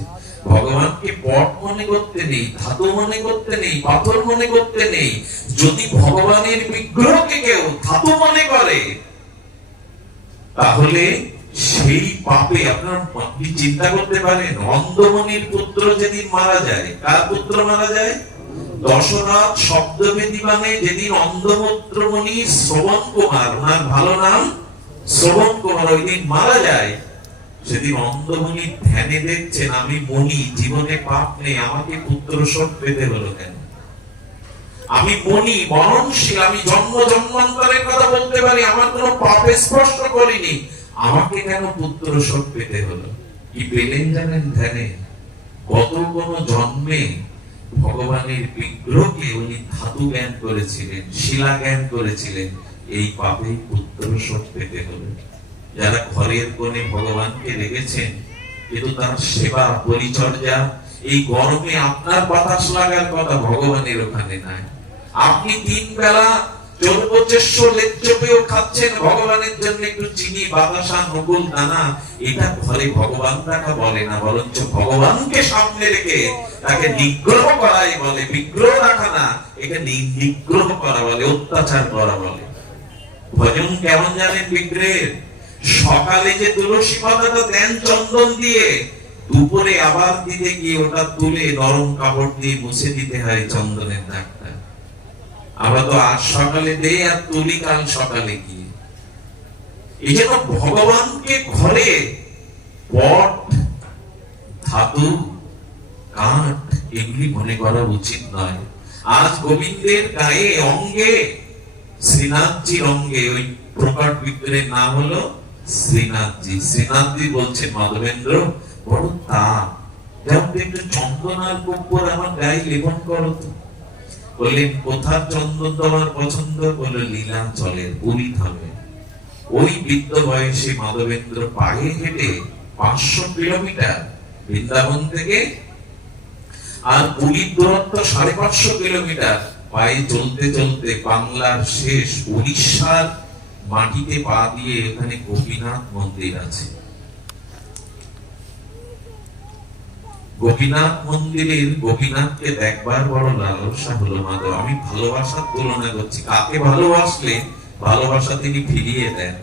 ভগবানকে পট মনে করতে নেই, ধাতু মনে করতে নেই, পাথর মনে করতে নেই। যদি ভগবানের বিগ্রহকে কেউ ধাতু মনে করে, তাহলে সেই পাপে আপনি চিন্তা করতে পারেন। অন্ধমনির পুত্র যেদিন মারা যায়, কার পুত্র মারা যায়? দশরথ শব্দবেদী, মানে যেদিন অন্ধপুত্রমণি শ্রবণ কুমার, ওনার ভালো নাম শ্রবণ কুমার, ওই দিন মারা যায়। সেদিন অন্ধমণি ধ্যানে দেখছেন আমি মণি, জীবনে পাপ নেই, আমাকে পুত্র শোক পেতে হলো কেন? আমি মণি, মরণশীল, আমি জন্ম জন্মান্তরের কথা বলতে পারি, আমার কোনো পাপে স্পর্শ করিনি, আমাকে কেন পুত্র শোক পেতে হলো? কি পেলেন জানেন ধ্যানে? কত কোন জন্মে ভগবানের বিগ্রহকে উনি ধাতু জ্ঞান করেছিলেন, শিলা জ্ঞান করেছিলেন, এই পাপে পুত্র শোক পেতে হলো। যারা ঘরের কোণে ভগবানকে রেখেছেন, কিন্তু তার সেবা পরিচর্যা, এই গরমে আপনার বাতাস লাগার কথা ভগবানের ওখানে নাই। আপনি 3 বেলা খাচ্ছেন ভগবানের জন্য একটু চিনি, বাতাসা, নকুল দানা, এটা ঘরে ভগবান রাখা বলে না, বরঞ্চ ভগবানকে সামনে রেখে তাকে নিগ্রহ করাই বলে। বিগ্রহ রাখা না, একে নিগ্রহ করা বলে, অত্যাচার করা বলে। ভজন কেমন জানেন বিগ্রহের? সকালে যে তুলসী পাতাটা দেন চন্দন দিয়ে, দুপুরে আবার দিতে গিয়ে ওটা তুলে নরম কাপড় দিয়ে মুছে দিতে হয় চন্দনের দাগটা। আমরা তো আজ সকালে দেই আর তুলি কাল সকালে গিয়ে। এই জন্য ভগবানকে ঘরে পট, ধাতু, কাঠ এগুলি মনে করা উচিত নয়। আজ গোবিন্দের গায়ে অঙ্গে, শ্রীনাথজির অঙ্গে, ওই প্রকট বিগ্রহের নাম হলো শ্রীনাথজি। শ্রীনাথজি বলছেন, মাধবেন্দ্র বড় তাপ, যেমন একটু চন্দন আর কর্পূর আমার গায়ে লেপন করো তো। বললেন কোথার চন্দন তোমার পছন্দ? বলল লীলাচলের, পুরী ধামে। ওই বৃদ্ধ বয়সে মাধবেন্দ্র পায়ে হেঁটে 500 কিলোমিটার বৃন্দাবন থেকে, আর পুরীর দূরত্ব 550 কিলোমিটার, পায়ে চলতে চলতে বাংলার শেষ উড়িষ্যার মাটিতে পা দিয়ে, এখানে গোপীনাথ মন্দির আছে। গোপীনাথ মন্দিরের গোপীনাথকে দেখবার বড় লালসা হলো মাধব। আমি ভালোবাসার তুলনা করছি, কাকে ভালোবাসলে ভালোবাসা তিনি ফিরিয়ে দেন।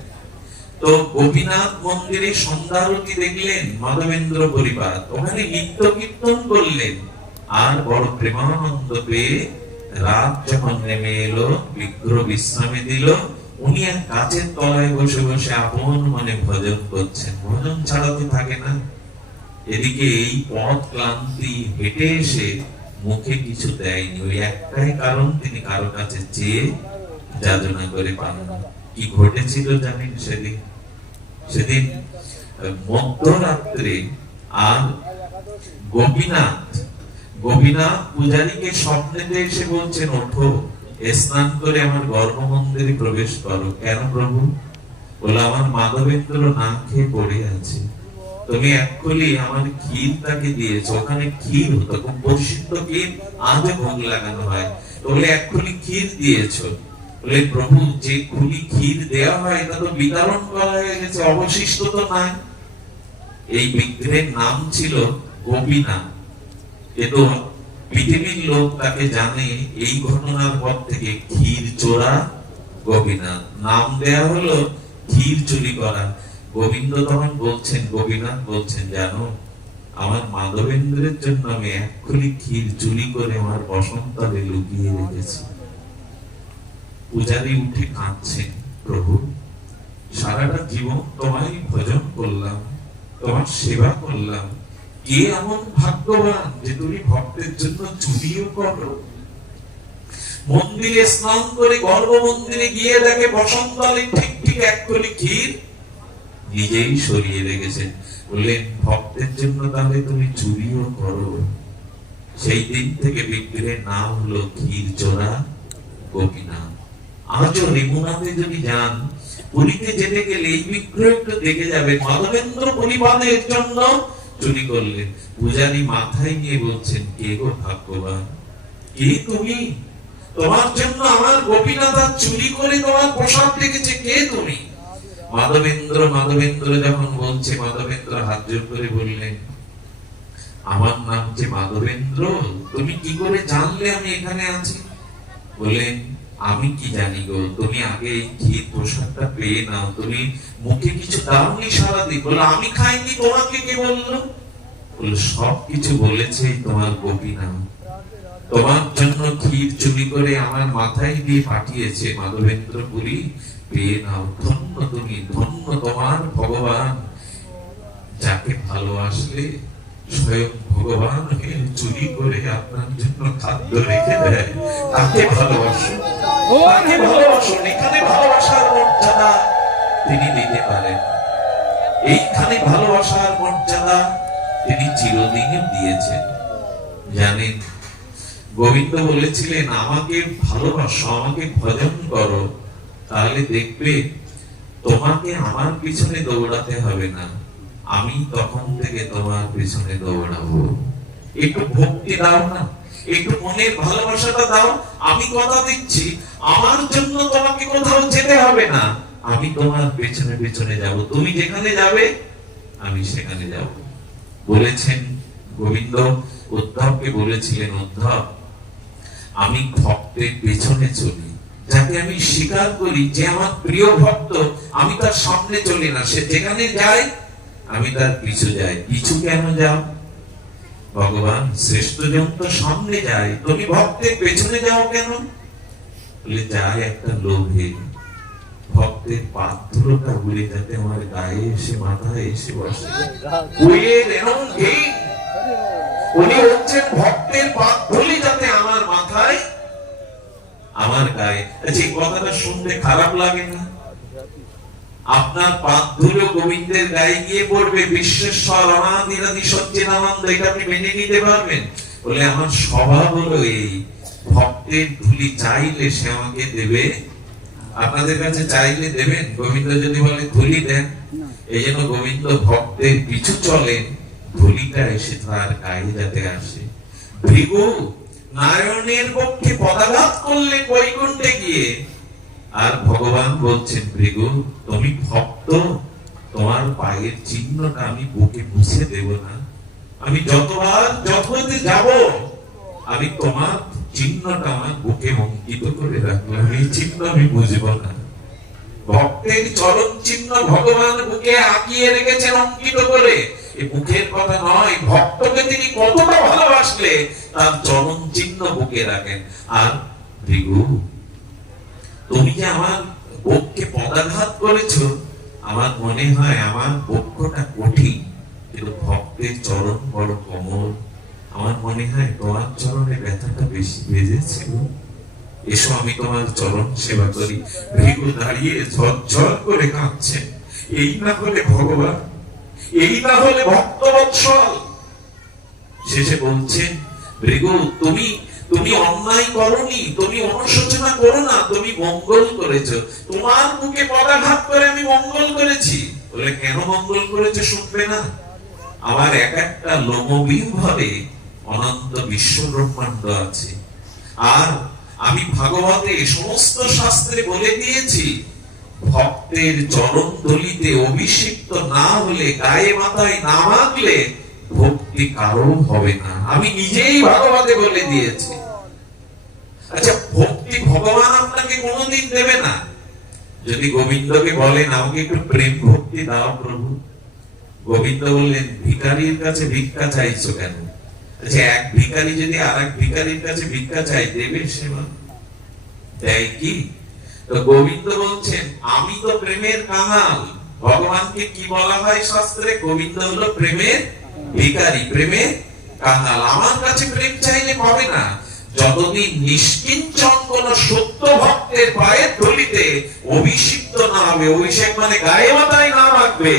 তো গোপীনাথ মন্দিরে সন্ধ্যারতি দেখলেন মাধবেন্দ্র পরিবার, ওখানে নিত্য কীর্তন করলেন, আর বড় প্রেমানন্দ পেয়ে রাত যখন নেমে এলো, বিগ্রহ বিশ্রামে দিল, উনি এক গাছের তলায় বসে বসে আপন মনে ভজন করছেন। ভজন ছাড়া তো থাকে না। এদিকে এই পথ ক্লান্তি হেঁটে এসে মুখে কিছু দেয়নি, ওই একটাই কারণ, তিনি কারো কাছে চেয়ে যাচনা করে পান না। কি ঘটেছিল জানেন সেদিন? সেদিন মধ্যরাত্রে আর গোপীনাথ পূজারীকে স্বপ্নেতে এসে বলছেন, ওঠো, স্নান করে আমার গর্ভ মন্দিরে প্রবেশ করো। কেন প্রভু? বলে, আমার মাধবেন্দ্র না খেয়ে পড়ে আছে, তুমি এক্ষুনি আমার ক্ষীর তাকে দিয়েছো, ওখানে ক্ষীর হতো, খুব প্রসিদ্ধ ক্ষীর, আজও ভোগ লাগানো হয়, বলে এক্ষুনি ক্ষীর দিয়েছো। বলে, প্রভু, যে খুলি ক্ষীর দেওয়া হয় এটা তো বিতরণ করা হয়ে গেছে, অবশিষ্ট তো নাই। এই বিগ্রহের নাম ছিল গোপীনাথ। কিন্তু পৃথিবীর লোক তাকে জানে এই ঘটনার পর থেকে ক্ষীর চোরা গোপীনাথ, নাম দেয়া হলো ক্ষীর চুরি করা। গোবিন্দ তখন বলছেন, গোপীনাথ বলছেন, জানো, আমার মাধবেন্দ্রের জন্য আমি এক্ষুনি ক্ষীর চুরি করে আমার বসন্তলে লুকিয়ে রেখেছি। পূজারী উঠে কাঁদছেন, প্রভু, সারাটা জীবন তোমায় ভজন করলাম, তোমার সেবা করলাম, কে এমন ভাগ্যবান যে তুমি ভক্তের জন্য চুরিও করো? মন্দিরে স্নান করে গর্ভ মন্দিরে গিয়ে দেখে বসন্তলে ঠিক ঠিক এক কলি ক্ষীর নিজেই সরিয়ে রেখেছেন। বললেন, ভক্তের জন্য তাহলে তুমি চুরিও করো। সেই দিন থেকে বিগ্রহের নাম হলো ক্ষীর চোরা গোপীনাথ। আজও রেমুনাতে যদি যান, পুরীতে যেতে গেলে এই বিগ্রহ একটু দেখে যাবে, মাধবেন্দ্র পরিবারের জন্য চুরি করলেন। পূজারী মাথায় নিয়ে বলছেন, কে গো ভাগ্যবান, কে তুমি? তোমার জন্য আমার গোপীনাথ চুরি করে তোমার প্রসাদ রেখেছে, কে তুমি? মাধবেন্দ্র যখন বলছে, মাধবেন্দ্র হাত জোর করে বললেন, আমার নাম যে মাধবেন্দ্র, তুমি কি করে জানলে আমি এখানে আছি? বললেন, আমি কি জানি গো, তুমি আগে এই ক্ষীর প্রসাদটা পেয়ে নাও, তুমি মুখে কিছু দাওনি সারাদিন। বললো, আমি খাইনি, তোমাকে কে বললো? বললো, সবকিছু বলেছে তোমার গোপীনাথ, তোমার জন্য ক্ষীর চুরি করে আমার মাথায় দিয়ে পাঠিয়েছে মাধবেন্দ্র পুরী, পেয়ে নাও। ধন্য তুমি, ধন্য তোমার ভগবান, যাকে ভালোবাসলে স্বয়ং ভগবান চুরি করে আপনার জন্য খাদ্য রেখে দেয়, তাকে ভালোবাসো, তাকে ভালোবাসো। এখানে ভালোবাসার মর্যাদা তিনি দিতে পারেন, এইখানে ভালোবাসার মর্যাদা তিনি চিরদিনই দিয়েছেন। জানেন, গোবিন্দ বলেছিলেন, আমাকে ভালোবাসো, আমাকে ভজন করো, তাহলে দেখবে তোমাকে আমার পিছনে দৌড়াতে হবে না, আমি তখন থেকে তোমার পিছনে দৌড়াবো। একটু ভক্তি দাও না, একটু মনের ভালোবাসাটা দাও, আমি কথা দিচ্ছি, আমার জন্য তোমাকে কোথাও যেতে হবে না, আমি তোমার পেছনে পেছনে যাব, তুমি যেখানে যাবে আমি সেখানে যাব। বলেছেন গোবিন্দ, উদ্ধবকে বলেছিলেন, উদ্ধব, আমি ভক্তের পেছনে চলি, যাকে আমি স্বীকার করি যে আমার প্রিয় ভক্ত, আমি তার সামনে চলি না, সে যেখানে যায় আমি তার পিছু যাই। পিছু কেন যাও? ভগবান শ্রেষ্ঠ জন তো সামনে যায়, তুমি ভক্তের পেছনে যাও কেন? বলে, যায় একটা লোভে, ভক্তের পাথরটা উড়ে যাতে আমার গায়ে এসে মাথায় এসে বসে। উনি হচ্ছেন ভক্তের পাথরই যাতে আমার মাথায়, আমার গায়ে। আচ্ছা, কথাটা শুনতে খারাপ লাগে না? আপনার পাদ ধুলো গোবিন্দের গায়ে গিয়ে পড়বে, বিশ্বেশ্বর অনাদিরাদি সচ্চিদানন্দ, এটা আপনি মেনে নিতে পারবেন? বলে, আমার স্বভাব হলো এই, ভক্তের ধুলি চাইলে সে আমাকে দেবে। আপনাদের কাছে চাইলে দেবেন? গোবিন্দ যদি বলে ধুলি দেন, এই জন্য গোবিন্দ ভক্তের পিছু চলেন, ধুলিটা এসে তার গায়ে যাতে আসে। ভৃগু নারায়ণের পক্ষে পদাঘাত করলে বৈকুণ্ঠে গিয়ে, আর ভগবান বলছেন, ভৃগু তুমি ভক্ত, তোমার পায়ের চিহ্নটা আমি বুকে মুছে দেব না, আমি যতবার যততে যাব আমি তোমার চিহ্নটা আমার বুকে অঙ্কিত করে রাখলাম, এই চিহ্ন আমি বুঝবো না। ভক্তের চরণ চিহ্ন ভগবান বুকে আঁকিয়ে রেখেছেন অঙ্কিত করে, এই মুখের কথা নয়। ভক্তকে তিনি কতটা ভালোবাসলে তার চরণ চিহ্ন বুকে রাখেন। আর ভৃগু, তুমি যে আমার বক্ষে পদাঘাত করেছো, আমার মনে হয় আমার বক্ষটা কঠিন, কিন্তু ভক্তের চরণ বড় কোমল। আমার মনে হয় তোমার চরণে ব্যথাটা বেশি বেজেছিল। এসো আমি তোমার চরণ সেবা করি। ভৃগু দাঁড়িয়ে ঝরঝর করে কাঁদছেন। এই না হলে ভগবান, এই না হলে ভক্তবৎসল। শেষে বলছেন, ভৃগু তুমি তুমি অন্যায় করনি, তুমি অনুশোচনা করো না, তুমি মঙ্গল করেছো। তোমার মুখে পদাঘাত করে আমি মঙ্গল করেছি। বলে কেন মঙ্গল করেছো শুনবে না? আমার এক একটা লোমবিহীন ভাবে অনন্ত বিশ্ব ব্রহ্মাণ্ড আছে। আর আমি ভাগবতে সমস্ত শাস্ত্রে বলে দিয়েছি, ভক্তের চরণ ধুলিতে অভিষিক্ত না হলে, গায়ে মাথায় না মাখলে ভক্তি কারো হবে না। আমি নিজেই ভাগবতে বলে দিয়েছি। আচ্ছা, ভক্তি ভগবান আপনাকে কোনোদিন দেবে না। যদি গোবিন্দকে বলেন আমাকে একটু প্রেম ভক্তি দাও প্রভু, গোবিন্দ বললেন ভিখারির কাছে ভিক্ষা চাইছো কেন? আচ্ছা, এক ভিখারি যদি আর এক ভিখারির কাছে ভিক্ষা চাই, দেবে সে? দেয় কি? তো গোবিন্দ বলছেন আমি তো প্রেমের কাঙাল। ভগবানকে কি বলা হয় শাস্ত্রে? গোবিন্দ হলো প্রেমের ভিখারি, প্রেমের কাঙাল। আমার কাছে প্রেম চাইলে পাবে না। যতদিন নিষ্কিঞ্চন কোন সত্য ভক্তের পায়ের ধুলিতে অভিষিক্ত না হবে, অভিষেক মানে গায়ে মাথায় না রাখবে,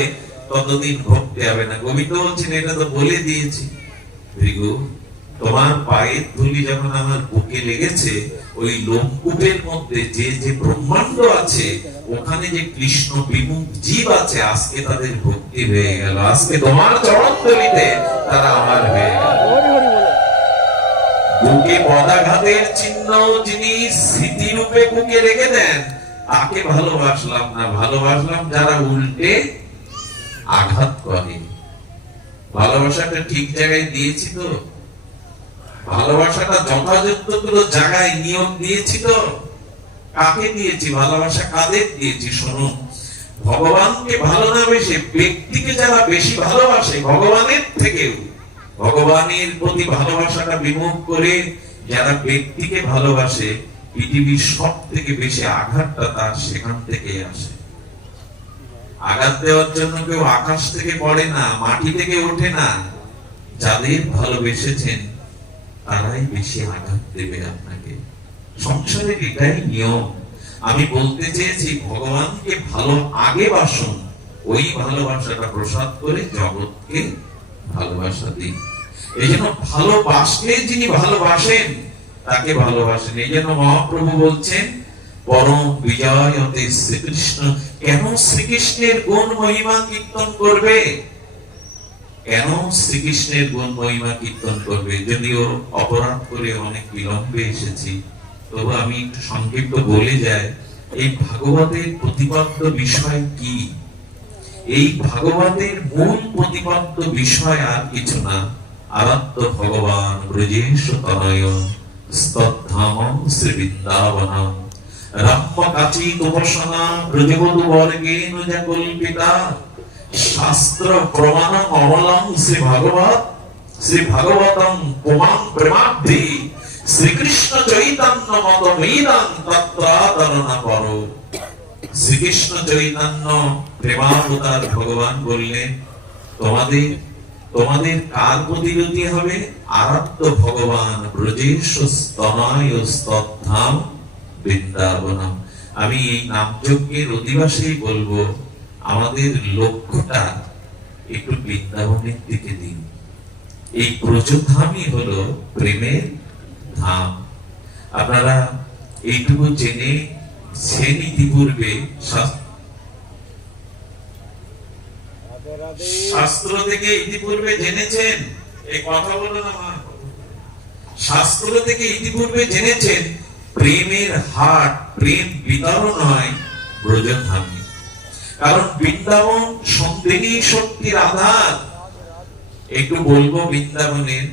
ততদিন ভক্তি হবে না। গোবিন্দ বলছেন এটা তো বলে দিয়েছি। ভৃগু, তোমার পায়ের ধুলি যখন আমার বুকে লেগেছে, ওই লোমকূপের মধ্যে যে যে ব্রহ্মাণ্ড আছে, ওখানে যে কৃষ্ণ বিমুখ জীব আছে, আজকে তাদের ভক্তি হয়ে গেল। আজকে তোমার চরণ ধুলিতে তারা আমার হয়ে গেল। বুকে পদাঘাতের চিহ্ন যিনি স্মৃতিরূপে বুকে রেখে দেন, তাকে ভালোবাসলাম না, ভালোবাসলাম যারা উল্টে আঘাত করে। ভালোবাসাটা ঠিক জায়গায় দিয়েছি তো? ভালোবাসাটা যথাযথ জায়গায় নিয়ম দিয়েছি তো? কাকে দিয়েছি ভালোবাসা, কাদের দিয়েছি? শুনুন, ভগবানকে ভালো না বেশে ব্যক্তিকে যারা বেশি ভালোবাসে ভগবানের থেকেও, ভগবানের প্রতি ভালোবাসাটা বিমুখ করে যারা ব্যক্তিকে ভালোবাসে, পৃথিবীর সব থেকে বেশি আঘাতটা তার সেখান থেকে আসে। আঘাত দেওয়ার জন্য কেউ আকাশ থেকে পড়ে না, মাটি থেকে ওঠে না। যাদের ভালোবেসেছেন তারাই বেশি আঘাত দেবে আপনাকে। সংসারের এটাই নিয়ম। আমি বলতে চেয়েছি, ভগবানকে ভালো আগে বাসুন, ওই ভালোবাসাটা প্রসাদ করে জগৎকে ভালোবাসা দিন। এই জন্য ভালোবাসলে যিনি ভালোবাসেন তাকে ভালোবাসেন। এই জন্য মহাপ্রভু বলছেন পরম বিজয়তে শ্রীকৃষ্ণ। কেন শ্রীকৃষ্ণের গুণ মহিমা কীর্তন করবে? কেন শ্রীকৃষ্ণের গুণ মহিমা কীর্তন করবে? যদিও অপরাধ করে অনেক বিলম্বে এসেছি, তবু আমি একটু সংক্ষিপ্ত বলে যাই। এই ভাগবতের প্রতিপাদ্য বিষয় কি? এই ভাগবতের মূল প্রতিপাদ্য বিষয় আর কিছু না, আরাধ্য ভগবান ব্রজেশ তনয় স্তবধামং শ্রী বৃন্দাবনম রাম্যকাচিত উপাসনা ব্রজবধূ বর্গেন যা কল্পিতা শাস্ত্র প্রমাণং অমলং শ্রী ভাগবতং পুমাং প্রেমাব্ধি শ্রীকৃষ্ণ চৈতন্য মতমিদং তত্রাদরণা করো। শ্রীকৃষ্ণ চৈতন্য প্রেমাবতার ভগবান বললেন, তোমাদের তোমাদের কার প্রতিরতি হবে? আরাধ্য ভগবান ব্রজেশ স্তনয় স্তবধাম বৃন্দাবনম। আমি এই নামযজ্ঞের অধিবাসেই বলবো, আমাদের লক্ষ্যটা একটু বৃন্দাবনের দিকে দিন। এই ব্রজধামই হলো প্রেমের ধাম। আপনারা এইটুকু জেনে সেন ইতিপূর্বে শাস্ত্র থেকে ইতিপূর্বে জেনেছেন, এই কথা বলো না মা, শাস্ত্র থেকে ইতিপূর্বে জেনেছেন প্রেমের হাট, প্রেম বিতরণ হয় ব্রজধামে। কারণ বৃন্দাবন সন্দেহী শক্তির আধার। একটু বলবো বৃন্দাবনের,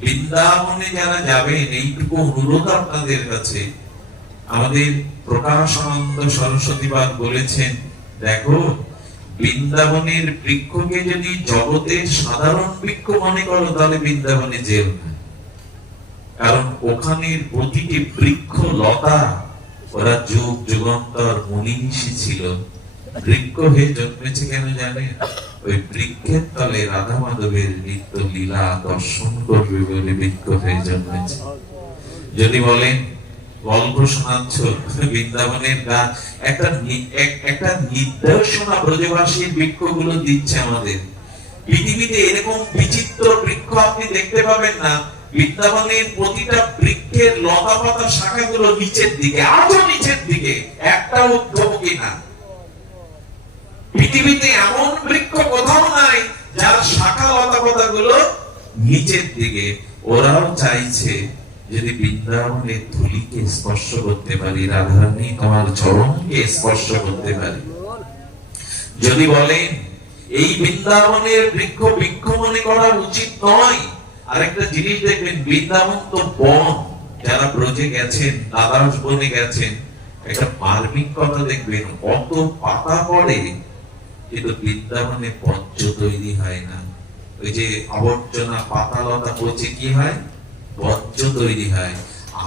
বৃন্দাবনে যারা যাবেন এইটুকু অনুরোধ আপনাদের কাছে। আমাদের প্রকাশানন্দ সরস্বতীবাদ বলেছেন, দেখো বৃন্দাবনের বৃক্ষকে যদি জগতের সাধারণ বৃক্ষ মনে করো তাহলে বৃন্দাবনে যেও না, কারণ ওখানের প্রতিটি বৃক্ষ লতা ওরা যুগ যুগান্তর মুনি ঋষি ছিল। বৃক্ষ হয়ে জন্মেছে কেন জানেন? ওই বৃক্ষের তলে রাধা মাধবের নিত্য লীলা দর্শন করবে বলে বৃক্ষ হয়ে জন্মেছে। যদি বলেন গল্প শোনাচ্ছ বৃন্দাবনের গান, একটা নির্দেশনা ব্রজবাসীর বৃক্ষগুলো দিচ্ছে আমাদের। পৃথিবীতে এরকম বিচিত্র বৃক্ষ আপনি দেখতে পাবেন না। বৃন্দাবনের প্রতিটা বৃক্ষের লতা পাতা শাখাগুলো নিচের দিকে, আজও নিচের দিকে, একটা ঊর্ধ্বমুখী না। পৃথিবীতে এমন বৃক্ষ কোথাও নাই যার শাখা লতা পাতা গুলো নিচের দিকে। ওরাও চাইছে যদি বৃন্দাবনের ধুলিকে স্পর্শ করতে পারি, রাধারানী তোমার চরণকে স্পর্শ করতে পারি। যদি বলেন এই বৃন্দাবনের বৃক্ষ বৃক্ষ মনে করা উচিত নয়, আরেকটা জিনিস দেখবেন, বৃন্দাবন তো বন। যারা ব্রজে গেছেন, দ্বাদশ বনে গেছেন, একটা মার্মিক কথা দেখবেন, কত পাতা পড়ে কিন্তু বৃন্দাবনে বর্জ্য তৈরি হয় না। ওই যে আবর্জনা পাতা লতা পচে কি হয়, বর্জ্য তৈরি হয়।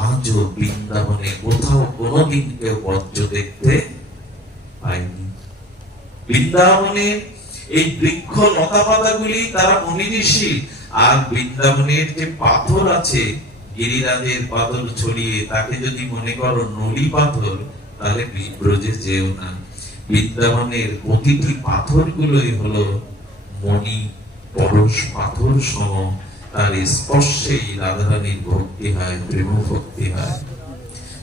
আজও বৃন্দাবনে কোথাও কোনোদিন কেউ বর্জ্য দেখতে পায়নি। বৃন্দাবনে এই বৃক্ষ লতা পাতাগুলি তারা মুনি ঋষি। আর বৃন্দাবনের যে পাথর আছে, গিরিরাজের পাথর ছড়িয়ে, তাকে যদি মনে করো নলি পাথর, তাহলে ব্রজে যেও না। বৃন্দাবনের প্রতিটি পাথর গুলোই হলো মণি পরশ পাথর সম। তার স্পর্শেই রাধারানীর ভক্তি হয়, প্রেম ভক্তি হয়।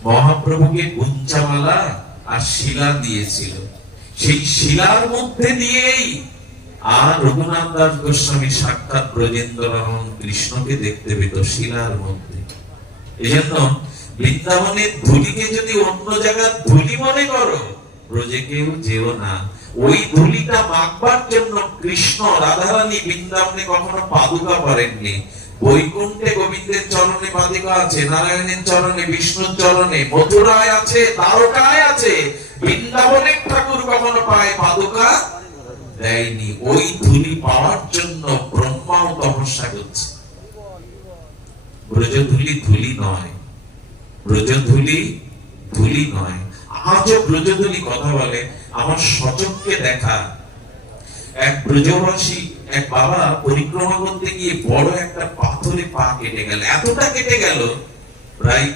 মহাপ্রভুকে গুঞ্জামালা আর শিলা দিয়েছিল, সেই শিলার মধ্যে দিয়েই আর রঘুনাথ দাস গোস্বামী সাক্ষাৎ ব্রজেন্দ্রনাথ কৃষ্ণকে দেখতে পেত শিলার মধ্যে। এজন্য বৃন্দাবনের ধুলিকে যদি অন্য জায়গার ধুলি মনে করো, ব্রজে কেউ যেও না। ওই ধুলিটা মাখবার জন্য কৃষ্ণ রাধারানী বৃন্দাবনে কখনো পাদুকা পরেননি। বৈকুণ্ঠে গোবিন্দের চরণে পাদুকা আছে, নারায়ণের চরণে, বিষ্ণুর চরণে, মথুরায় আছে, দ্বারকায় আছে। বৃন্দাবনের ঠাকুর কখনো পায় পাদুকা দেয়নি। ওই ধুলি পাওয়ার জন্য ব্রহ্মাও তপস্যা করছে। ব্রজধুলি ধুলি নয়, ব্রজধুলি ধুলি নয়। আজও ব্রজধুলি কথা বলে। আমার সচক্ষে দেখা এক ব্রজবাসী, এক বাবা পরিক্রমা করতে গিয়ে বড় একটা পাথরে পা কেটে গেল। এতটা কেটে গেল প্রায়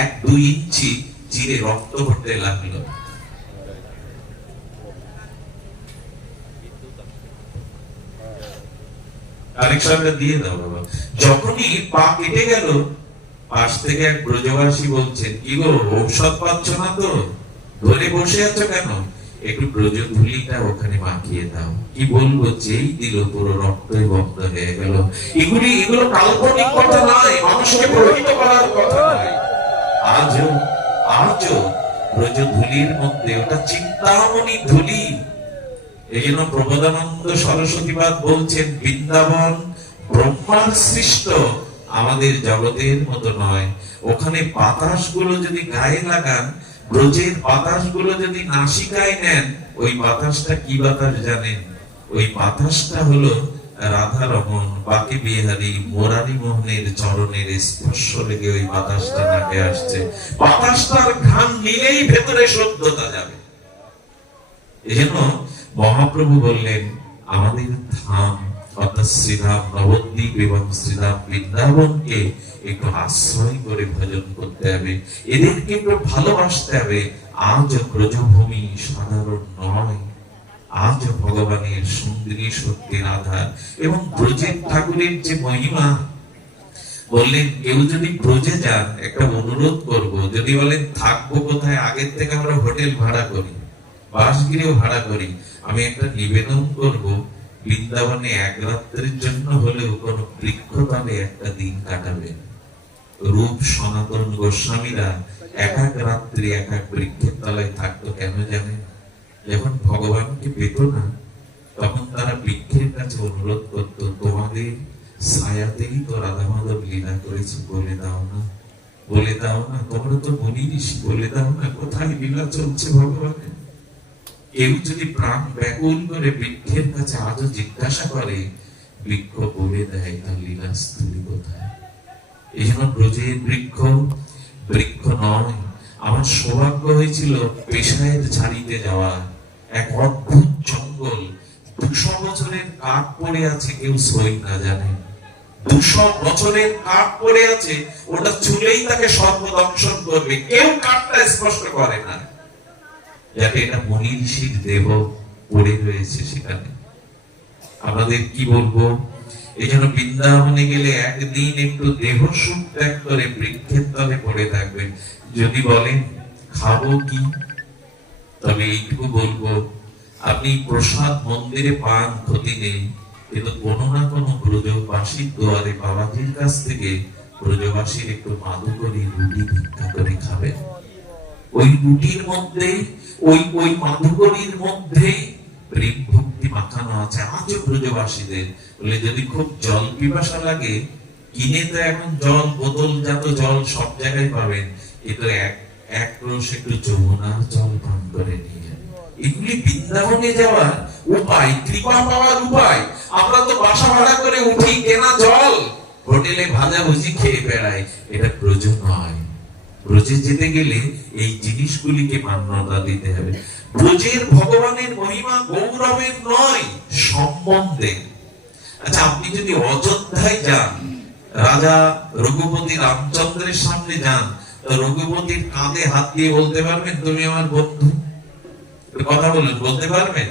1-2 ইঞ্চি চিরে রক্ত পড়তে লাগলো। কালেকশনটা দিয়ে দাও বাবা। যখনই পা কেটে গেল, পাশ থেকে এক ব্রজবাসী বলছেন, কি গো ঔষধ পাচ্ছ না তো, ধরে বসে আছো কেন, একটু ব্রজধুলিটা ওখানে মাখিয়ে দাও। কি বলবো, যেই দিল পুরো রক্তই বন্ধ হয়ে গেল। এগুলো কাল্পনিক কথা নয়, মানুষকে প্রভাবিত করার কথা নয়। আজও ব্রজধুলির মধ্যে ওটা চিন্তামণি ধুলি। এই জন্য প্রবোধানন্দ সরস্বতীবাদ বলছেন, বৃন্দাবন ব্রহ্মার সৃষ্ট, আমাদের জগতের মতো নয়। ওখানে বাতাস গুলো যদি গায়ে লাগান, ব্রজের বাতাস গুলো যদি নাসিকায় নেন, ওই বাতাসটা কি বাতাস জানেন? ওই বাতাসটা হলো রাধা রমন, বাকি বিহারী, মুরারি মোহনের চরণের স্পর্শ লেগে ওই বাতাসটা নাকে আসছে। বাতাসটার ঘ্রাণ নিলেই ভেতরে শুদ্ধতা যাবে। এজন্য মহাপ্রভু বললেন, আমাদের ধাম অর্থাৎ শ্রীধাম নবদ্বীপ এবং শ্রীধাম বৃন্দাবনকে একটু আশ্রয় করে ভজন করতে হবে, এদেরকে একটু ভালোবাসতে হবে। আজ ব্রজভূমি সাধারণ নয়, আজ ভগবানের সুন্দরী সত্যি রাধা এবং ব্রজের ঠাকুরের যে মহিমা। বললেন, কেউ যদি ব্রজে যান, একটা অনুরোধ করব, যদি বলেন থাকবো কোথায়, আগের থেকে আমরা হোটেল ভাড়া করি, বাসগৃহ ভাড়া করি। আমি একটা নিবেদন করব, বৃন্দাবনে 1 রাত্রির জন্য হলেও কোন বৃক্ষতলে একটা দিন কাটাবেন। রূপ সনাতন গোস্বামীরা 1 রাত্রি 1 বৃক্ষের তলায় থাকতো। কেন জানেন? যখন ভগবানকে পেত না, তখন তারা বৃক্ষের কাছে অনুরোধ করত, তোমাদের ছায়াতেই তো রাধা মাধব লীলা করেছে, বলে দাও না, বলে দাও না, তোমরা তো মুনি ঋষি, বলে দাও না কোথায় লীলা চলছে ভগবানের। কেউ যদি প্রাণ ব্যাকুল করে বৃক্ষের কাছে আজও জিজ্ঞাসা করে, বৃক্ষ বলে দেয় তার লীলাস্থলী কোথায়। এই জন্য ব্রজের বৃক্ষ বৃক্ষ নয়। আমার সৌভাগ্য হয়েছিল পেশায়ের ঝাড়িতে যাওয়া, এক অদ্ভুত জঙ্গল, 200 বছরের কাঠ পড়ে আছে, কেউ সই না জানে। 200 বছরের কাঠ পড়ে আছে, ওটা চুলেই তাকে সর্বদংশন করবে, কেউ কাঠটা স্পষ্ট করে না, যাতে এটা মুনি ঋষির দেহ পড়ে রয়েছে সেখানে। আমাদের কি বলবো, এই জন্য বৃন্দাবনে গেলে একদিন একটু দেহ সুখ ত্যাগ করে বৃক্ষের তলে পড়ে থাকবেন। যদি বলেন খাবো কি, তবে এইটুকু বলবো, আপনি প্রসাদ মন্দিরে পান, ক্ষতি নেই, কিন্তু কোনো না কোনো ব্রজবাসীর দুয়ারে বাবাজির কাছ থেকে ব্রজবাসীর একটু মাধুকরী রুটি ভিক্ষা করে খাবেন। ওই রুটির মধ্যে ওই মাধুকরীর মধ্যে প্রেম ভক্তি মাখানো আছে আজও ব্রজবাসীদের। বলে যদি খুব জল পিপাসা লাগে, কিনে তো এখন জল, বোতলজাত জল সব জায়গায় পাবেন, কিন্তু এক রস একটু যমুনার জল পান করে নিয়ে। এগুলি বৃন্দাবনে যাওয়ার উপায়, কৃপা পাওয়ার উপায়। আমরা তো বাসা ভাড়া করে উঠি, কেনা জল, হোটেলে ভাজা ভুজি খেয়ে বেড়াই, এটা ব্রজ নয়। ব্রজে যেতে গেলে এই জিনিসগুলিকে মান্যতা দিতে হবে। ব্রজের ভগবানের মহিমা গৌরবের নয়, সম্বন্ধে। আচ্ছা, আপনি যদি অযোধ্যায় যান, রাজা রঘুপতি রামচন্দ্রের সামনে যান, তো রঘুপতির কাঁধে হাত দিয়ে বলতে পারবেন, তুমি আমার বন্ধু? কথা বলুন, বলতে পারবেন?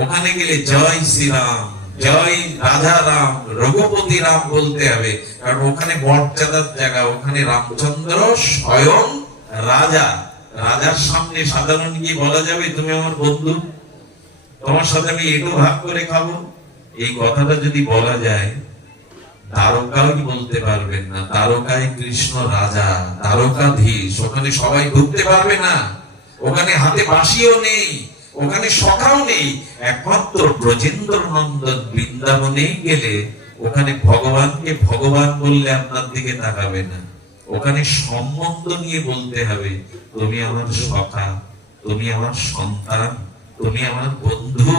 ওখানে গেলে জয় শ্রীরাম, জয় রাজা রাম, রঘুপতি রাম বলতে হবে, কারণ ওখানে মর্যাদার জায়গা। ওখানে রামচন্দ্র স্বয়ং রাজা, রাজার সামনে সাধারণ গিয়ে বলা যাবে তুমি আমার বন্ধু, তোমার সাথে আমি একটু ভাগ করে খাবো? এই কথাটা যদি বলা যায়, তারকাও কি বলতে পারবেন না? তারকায় কৃষ্ণ রাজা, তারকাধীশ, ওখানে সবাই ঢুকতে পারবে না, ওখানে হাতে বাঁশিও নেই, ওখানে সখাও নেই। একমাত্র ব্রজেন্দ্র নন্দন বৃন্দাবনে গেলে ওখানে ভগবানকে ভগবান বললে আপনার দিকে তাকাবে না, ওখানে সম্বন্ধ নিয়ে বলতে হবে, তুমি আমার সখা, তুমি আমার সন্তান, তুমি আমার বন্ধু।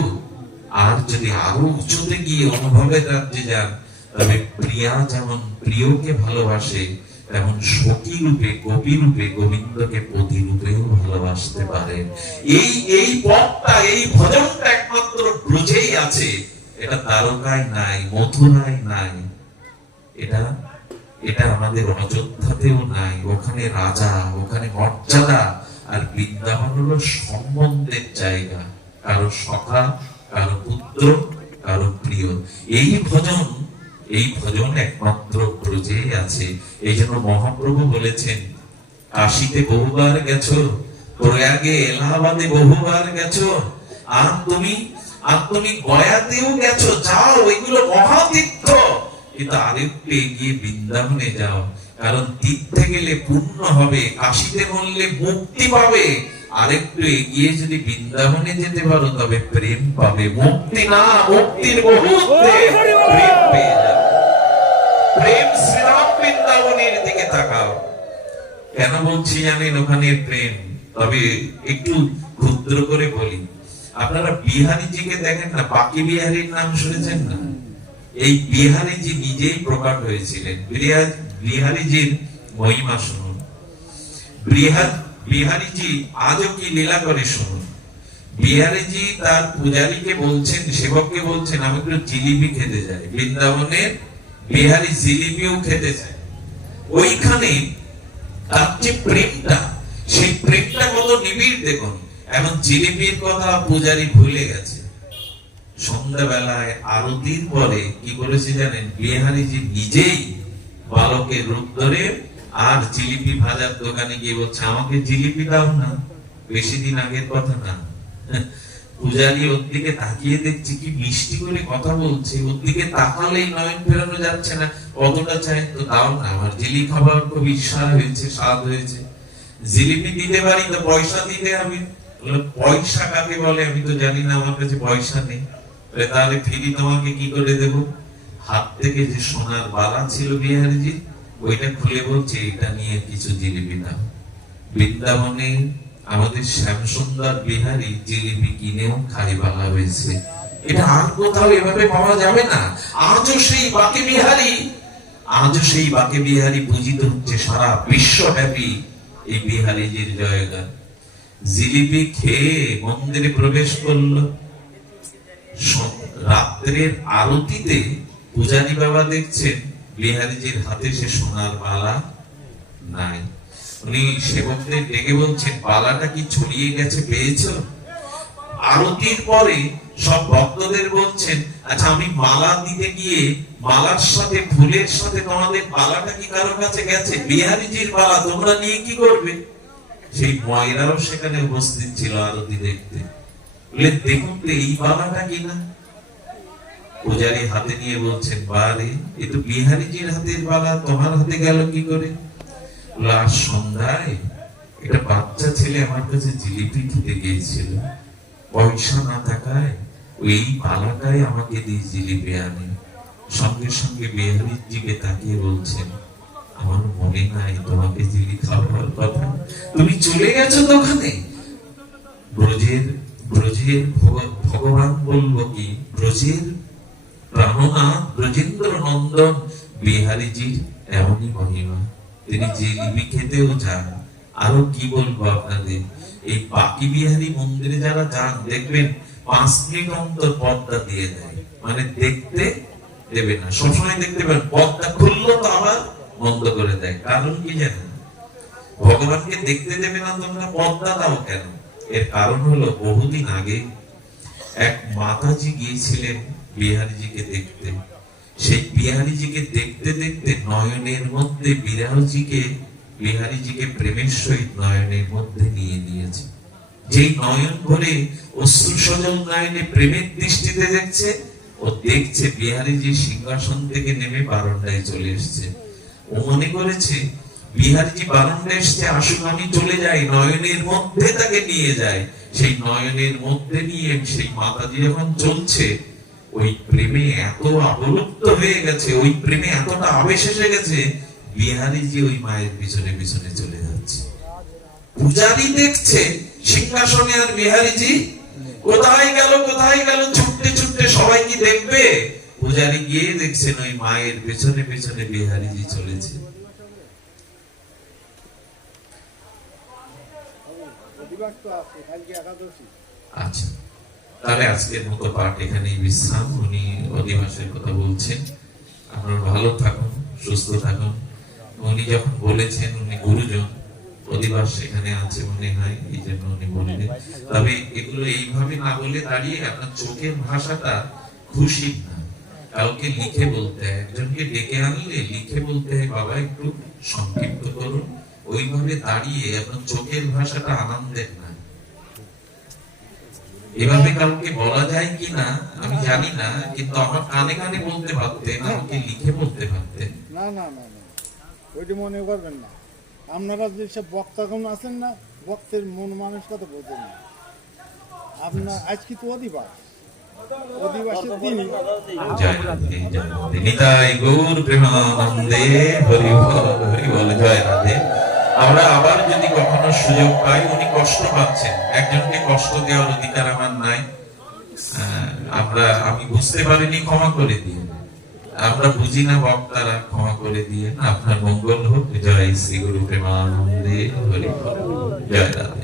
আর যদি আরো উঁচুতে গিয়ে অনুভবের রাজ্যে যান, তবে প্রিয়া যেমন প্রিয়কে ভালোবাসে, তেমন সখী রূপে, কবি রূপে গোবিন্দকে পতি রূপেও ভালোবাসতে পারেন। এই পথটা, এই ভজনটা একমাত্র ব্রজেই আছে, এটা তারকায় নাই, মথুরায় নাই, এটা আমাদের অযোধ্যাতেও নাই। ওখানে রাজা, ওখানে মর্যাদা। আর বৃন্দাবন হলো সম্বন্ধের জায়গা, কারো সখা, কারো পুত্র, কারো প্রিয়। এই ভজন একমাত্র ব্রজে আছে। এই জন্য মহাপ্রভু বলেছেন, কাশীতে বহুবার গেছো, প্রয়াগে এলাহাবাদে বহুবার গেছো, আর তুমি গয়াতেও গেছো, যাও, এগুলো মহাতীর্থ, কিন্তু আরেকটু এগিয়ে বৃন্দাবনে যাও, কারণ তীর্থে গেলে পুণ্য হবে, কাশীতে বললে মুক্তি পাবে, আরেকটু এগিয়ে যদি বৃন্দাবনে যেতে পারো তবে প্রেম পাবে। মুক্তি না, মুক্তির মুহূর্তে প্রেম পেয়ে যাবে। প্রেম শ্রীরাম বৃন্দাবনের দিকে তাকাও। কেন বলছি জানেন? ওখানে প্রেম। তবে একটু ক্ষুদ্র করে বলি, আপনারা বিহারীজিকে দেখেন না, বাকি বিহারীর নাম শুনেছেন না? এই বিহারীজি নিজেই প্রকাশ হয়েছিলেন। বিহারীজির মহিমা শুনুন। বিহারীজি আজও কি লীলা করে শুনুন। বিহারীজি তার পূজারীকে বলছেন, সেবককে বলছেন, আমি একটু জিলিপি খেতে যাই। বৃন্দাবনের বিহারী জিলিপিও খেতে চায়। ওইখানে তার যে প্রেমটা, সেই প্রেমটা কত নিবিড় দেখুন। এখন জিলিপির কথা পূজারী ভুলে গেছে। সন্ধ্যাবেলায় আরতির পরে কি করেছে জানেন? বিহারীজি নিজেই বালকের রূপ ধরে আর জিলিপি ভাজার দোকানে গিয়ে বলছে, আমাকে জিলিপি দাও না। বেশি দিন আগের কথা না। পূজারী ওর দিকে তাকিয়ে দেখছে কি মিষ্টি করে কথা বলছে, ওর দিকে তাকালেই নয়ন ফেরানো যাচ্ছে না। কতটা চাই তো দাও না, আমার জিলিপি খাবার খুব ইচ্ছা হয়েছে, স্বাদ হয়েছে। জিলিপি দিতে পারি তো পয়সা দিতে হবে। পয়সা কাকে বলে আমি তো জানি না, আমার কাছে পয়সা নেই। তাহলে ফিরি তোমাকে কি করে দেব? হাত থেকে যে সোনার বালা ছিল বিহারীজি, ওইটা খুলে বলছে এটা নিয়ে কিছু জিলিপি দাও। বৃন্দাবনে আমাদের শ্যামসুন্দর বিহারী জিলিপি কিনেও খাই বালা হয়েছে। এটা আর কোথাও এভাবে পাওয়া যাবে না। আজও সেই বাকে বিহারী পূজিত হচ্ছে সারা বিশ্বব্যাপী। এই বিহারীজির জয়গান। জিলিপি খেয়ে মন্দিরে প্রবেশ করলো। রাত্রের আরতিতে পূজারী বাবা দেখছেন বিহারীজির হাতে সে সোনার বালা নাই। উনি সেবকদের ডেকে বলছেন, বালাটা কি ছড়িয়ে গেছে, পেয়েছো? আরতির পরে সব ভক্তদের বলছেন, আচ্ছা আমি মালা দিতে গিয়ে মালার সাথে ফুলের সাথে তোমাদের বালাটা কি কারোর কাছে গেছে? বিহারীজির বালা তোমরা নিয়ে কি করবে? সেই ময়রাও সেখানে উপস্থিত ছিল আরতি দেখতে। দেখুন তো এই বালাটা কিনা। পূজারী হাতে নিয়ে বলছেন, বারে এ তো বিহারীজির হাতের বালা, তোমার হাতে গেল কি করে? আজ সন্ধ্যায় একটা বাচ্চা ছেলে আমার কাছে জিলিপি খেতে গিয়েছিল, পয়সা না থাকায় ওই বালাটাই আমাকে দিয়ে জিলিপি আনে। সঙ্গে সঙ্গে বিহারীজিকে তাকিয়ে বলছেন, আমার মনে নাই তোমাকে জিলিপি খাওয়ার কথা, তুমি চলে গেছো দোকানে। ব্রজের ভগবান বলবো কি, ব্রজের প্রাণনাথ ব্রজেন্দ্র নন্দন বিহারীজির এমনই মহিমা। তিনি জিলিপি খেতেও যান। আরো কি বলবো আপনাদের, এই বাকি বিহারী মন্দিরে যারা যান দেখবেন 5 মিনিট অন্তর পর্দা দিয়ে দেয়, মানে দেখতে দেবে না। সবসময় দেখতে পাবেন পর্দা খুললো তো আবার বন্ধ করে দেয়। কারণ কি জানেন? ভগবানকে দেখতে দেবে না তোমরা, পর্দা দাও কেন? এর কারণ হলো বহুদিন আগে এক মাতাজি গিয়েছিলেন বিহারীজিকে দেখতে। সেই বিহারীজিকে দেখতে দেখতে নয়নের মধ্যে বিহারীজিকে প্রেমের সহিত নয়নের মধ্যে নিয়ে নিয়েছে। যেই নয়ন ভরে অশ্রু সজল নয়নে প্রেমের দৃষ্টিতে দেখছে, ও দেখছে বিহারীজি সিংহাসন থেকে নেমে বারান্দায় চলে এসছে। ও মনে করেছে বিহারীজি বারান্দায় এসছে, আসুন আমি চলে যাই, নয়নের মধ্যে তাকে নিয়ে যায়। সেই নয়নের মধ্যে নিয়ে সেই মাতাজি যখন চলছে, ওই প্রেমে এত আবলুপ্ত হয়ে গেছে, ওই প্রেমে এতটা আবেশ এসে গেছে, বিহারীজি ওই মায়ের পিছনে পিছনে চলে যাচ্ছে। পূজারী দেখছে সিংহাসনে, আর বিহারীজি কোথায় গেল ছুটতে ছুটতে। সবাই কি দেখবে? পূজারী গিয়ে দেখছেন ওই মায়ের পেছনে পেছনে বিহারীজি চলেছে। আচ্ছা, তাহলে আজকের মতো পাঠ এখানেই বিশ্রাম। উনি অধিবাসের কথা বলছেন। আপনারা ভালো থাকুন, সুস্থ থাকুন। উনি যখন বলেছেন উনি গুরুজন, অধিবাস সেখানে আছে মনে হয়, এই জন্য উনি বললেন। তবে এগুলো এইভাবে না বলে দাঁড়িয়ে আপনার চোখের ভাষাটা খুশি না, কাউকে লিখে বলতে হয়। একজনকে ডেকে আনলে লিখে বলতে হয়, বাবা একটু সংক্ষিপ্ত করুন। ওইভাবে দাঁড়িয়ে আপনার চোখের ভাষাটা আনন্দের না। এভাবে কাউকে বলা যায় কিনা আমি জানি না, কিন্তু আমার কানে কানে বলতে পারতেন, আমাকে লিখে বলতে পারতেন। না না না না, ওইটি মনে করবেন না। আপনারা যেসব বক্তাগণ আছেন না, বক্তের মন মানুষ কথা বলতেন না। আপনার আজকে তো অধিবাসের দিনই। নিতাই গৌর প্রেমানন্দে হরি বল হরি বল, জয় রাধে। আমরা আবার যদি কখনো সুযোগ পাই, উনি কষ্ট পাচ্ছেন, একজনকে কষ্ট দেওয়ার অধিকার আমার নাই। আমি বুঝতে পারিনি, ক্ষমা করে দিয়ে। আমরা বুঝি না বক্তারা, ক্ষমা করে দিয়ে। আপনার মঙ্গল হোক। জয় শ্রী গুরু প্রেমানন্দে হরি বল, জয় রাধে।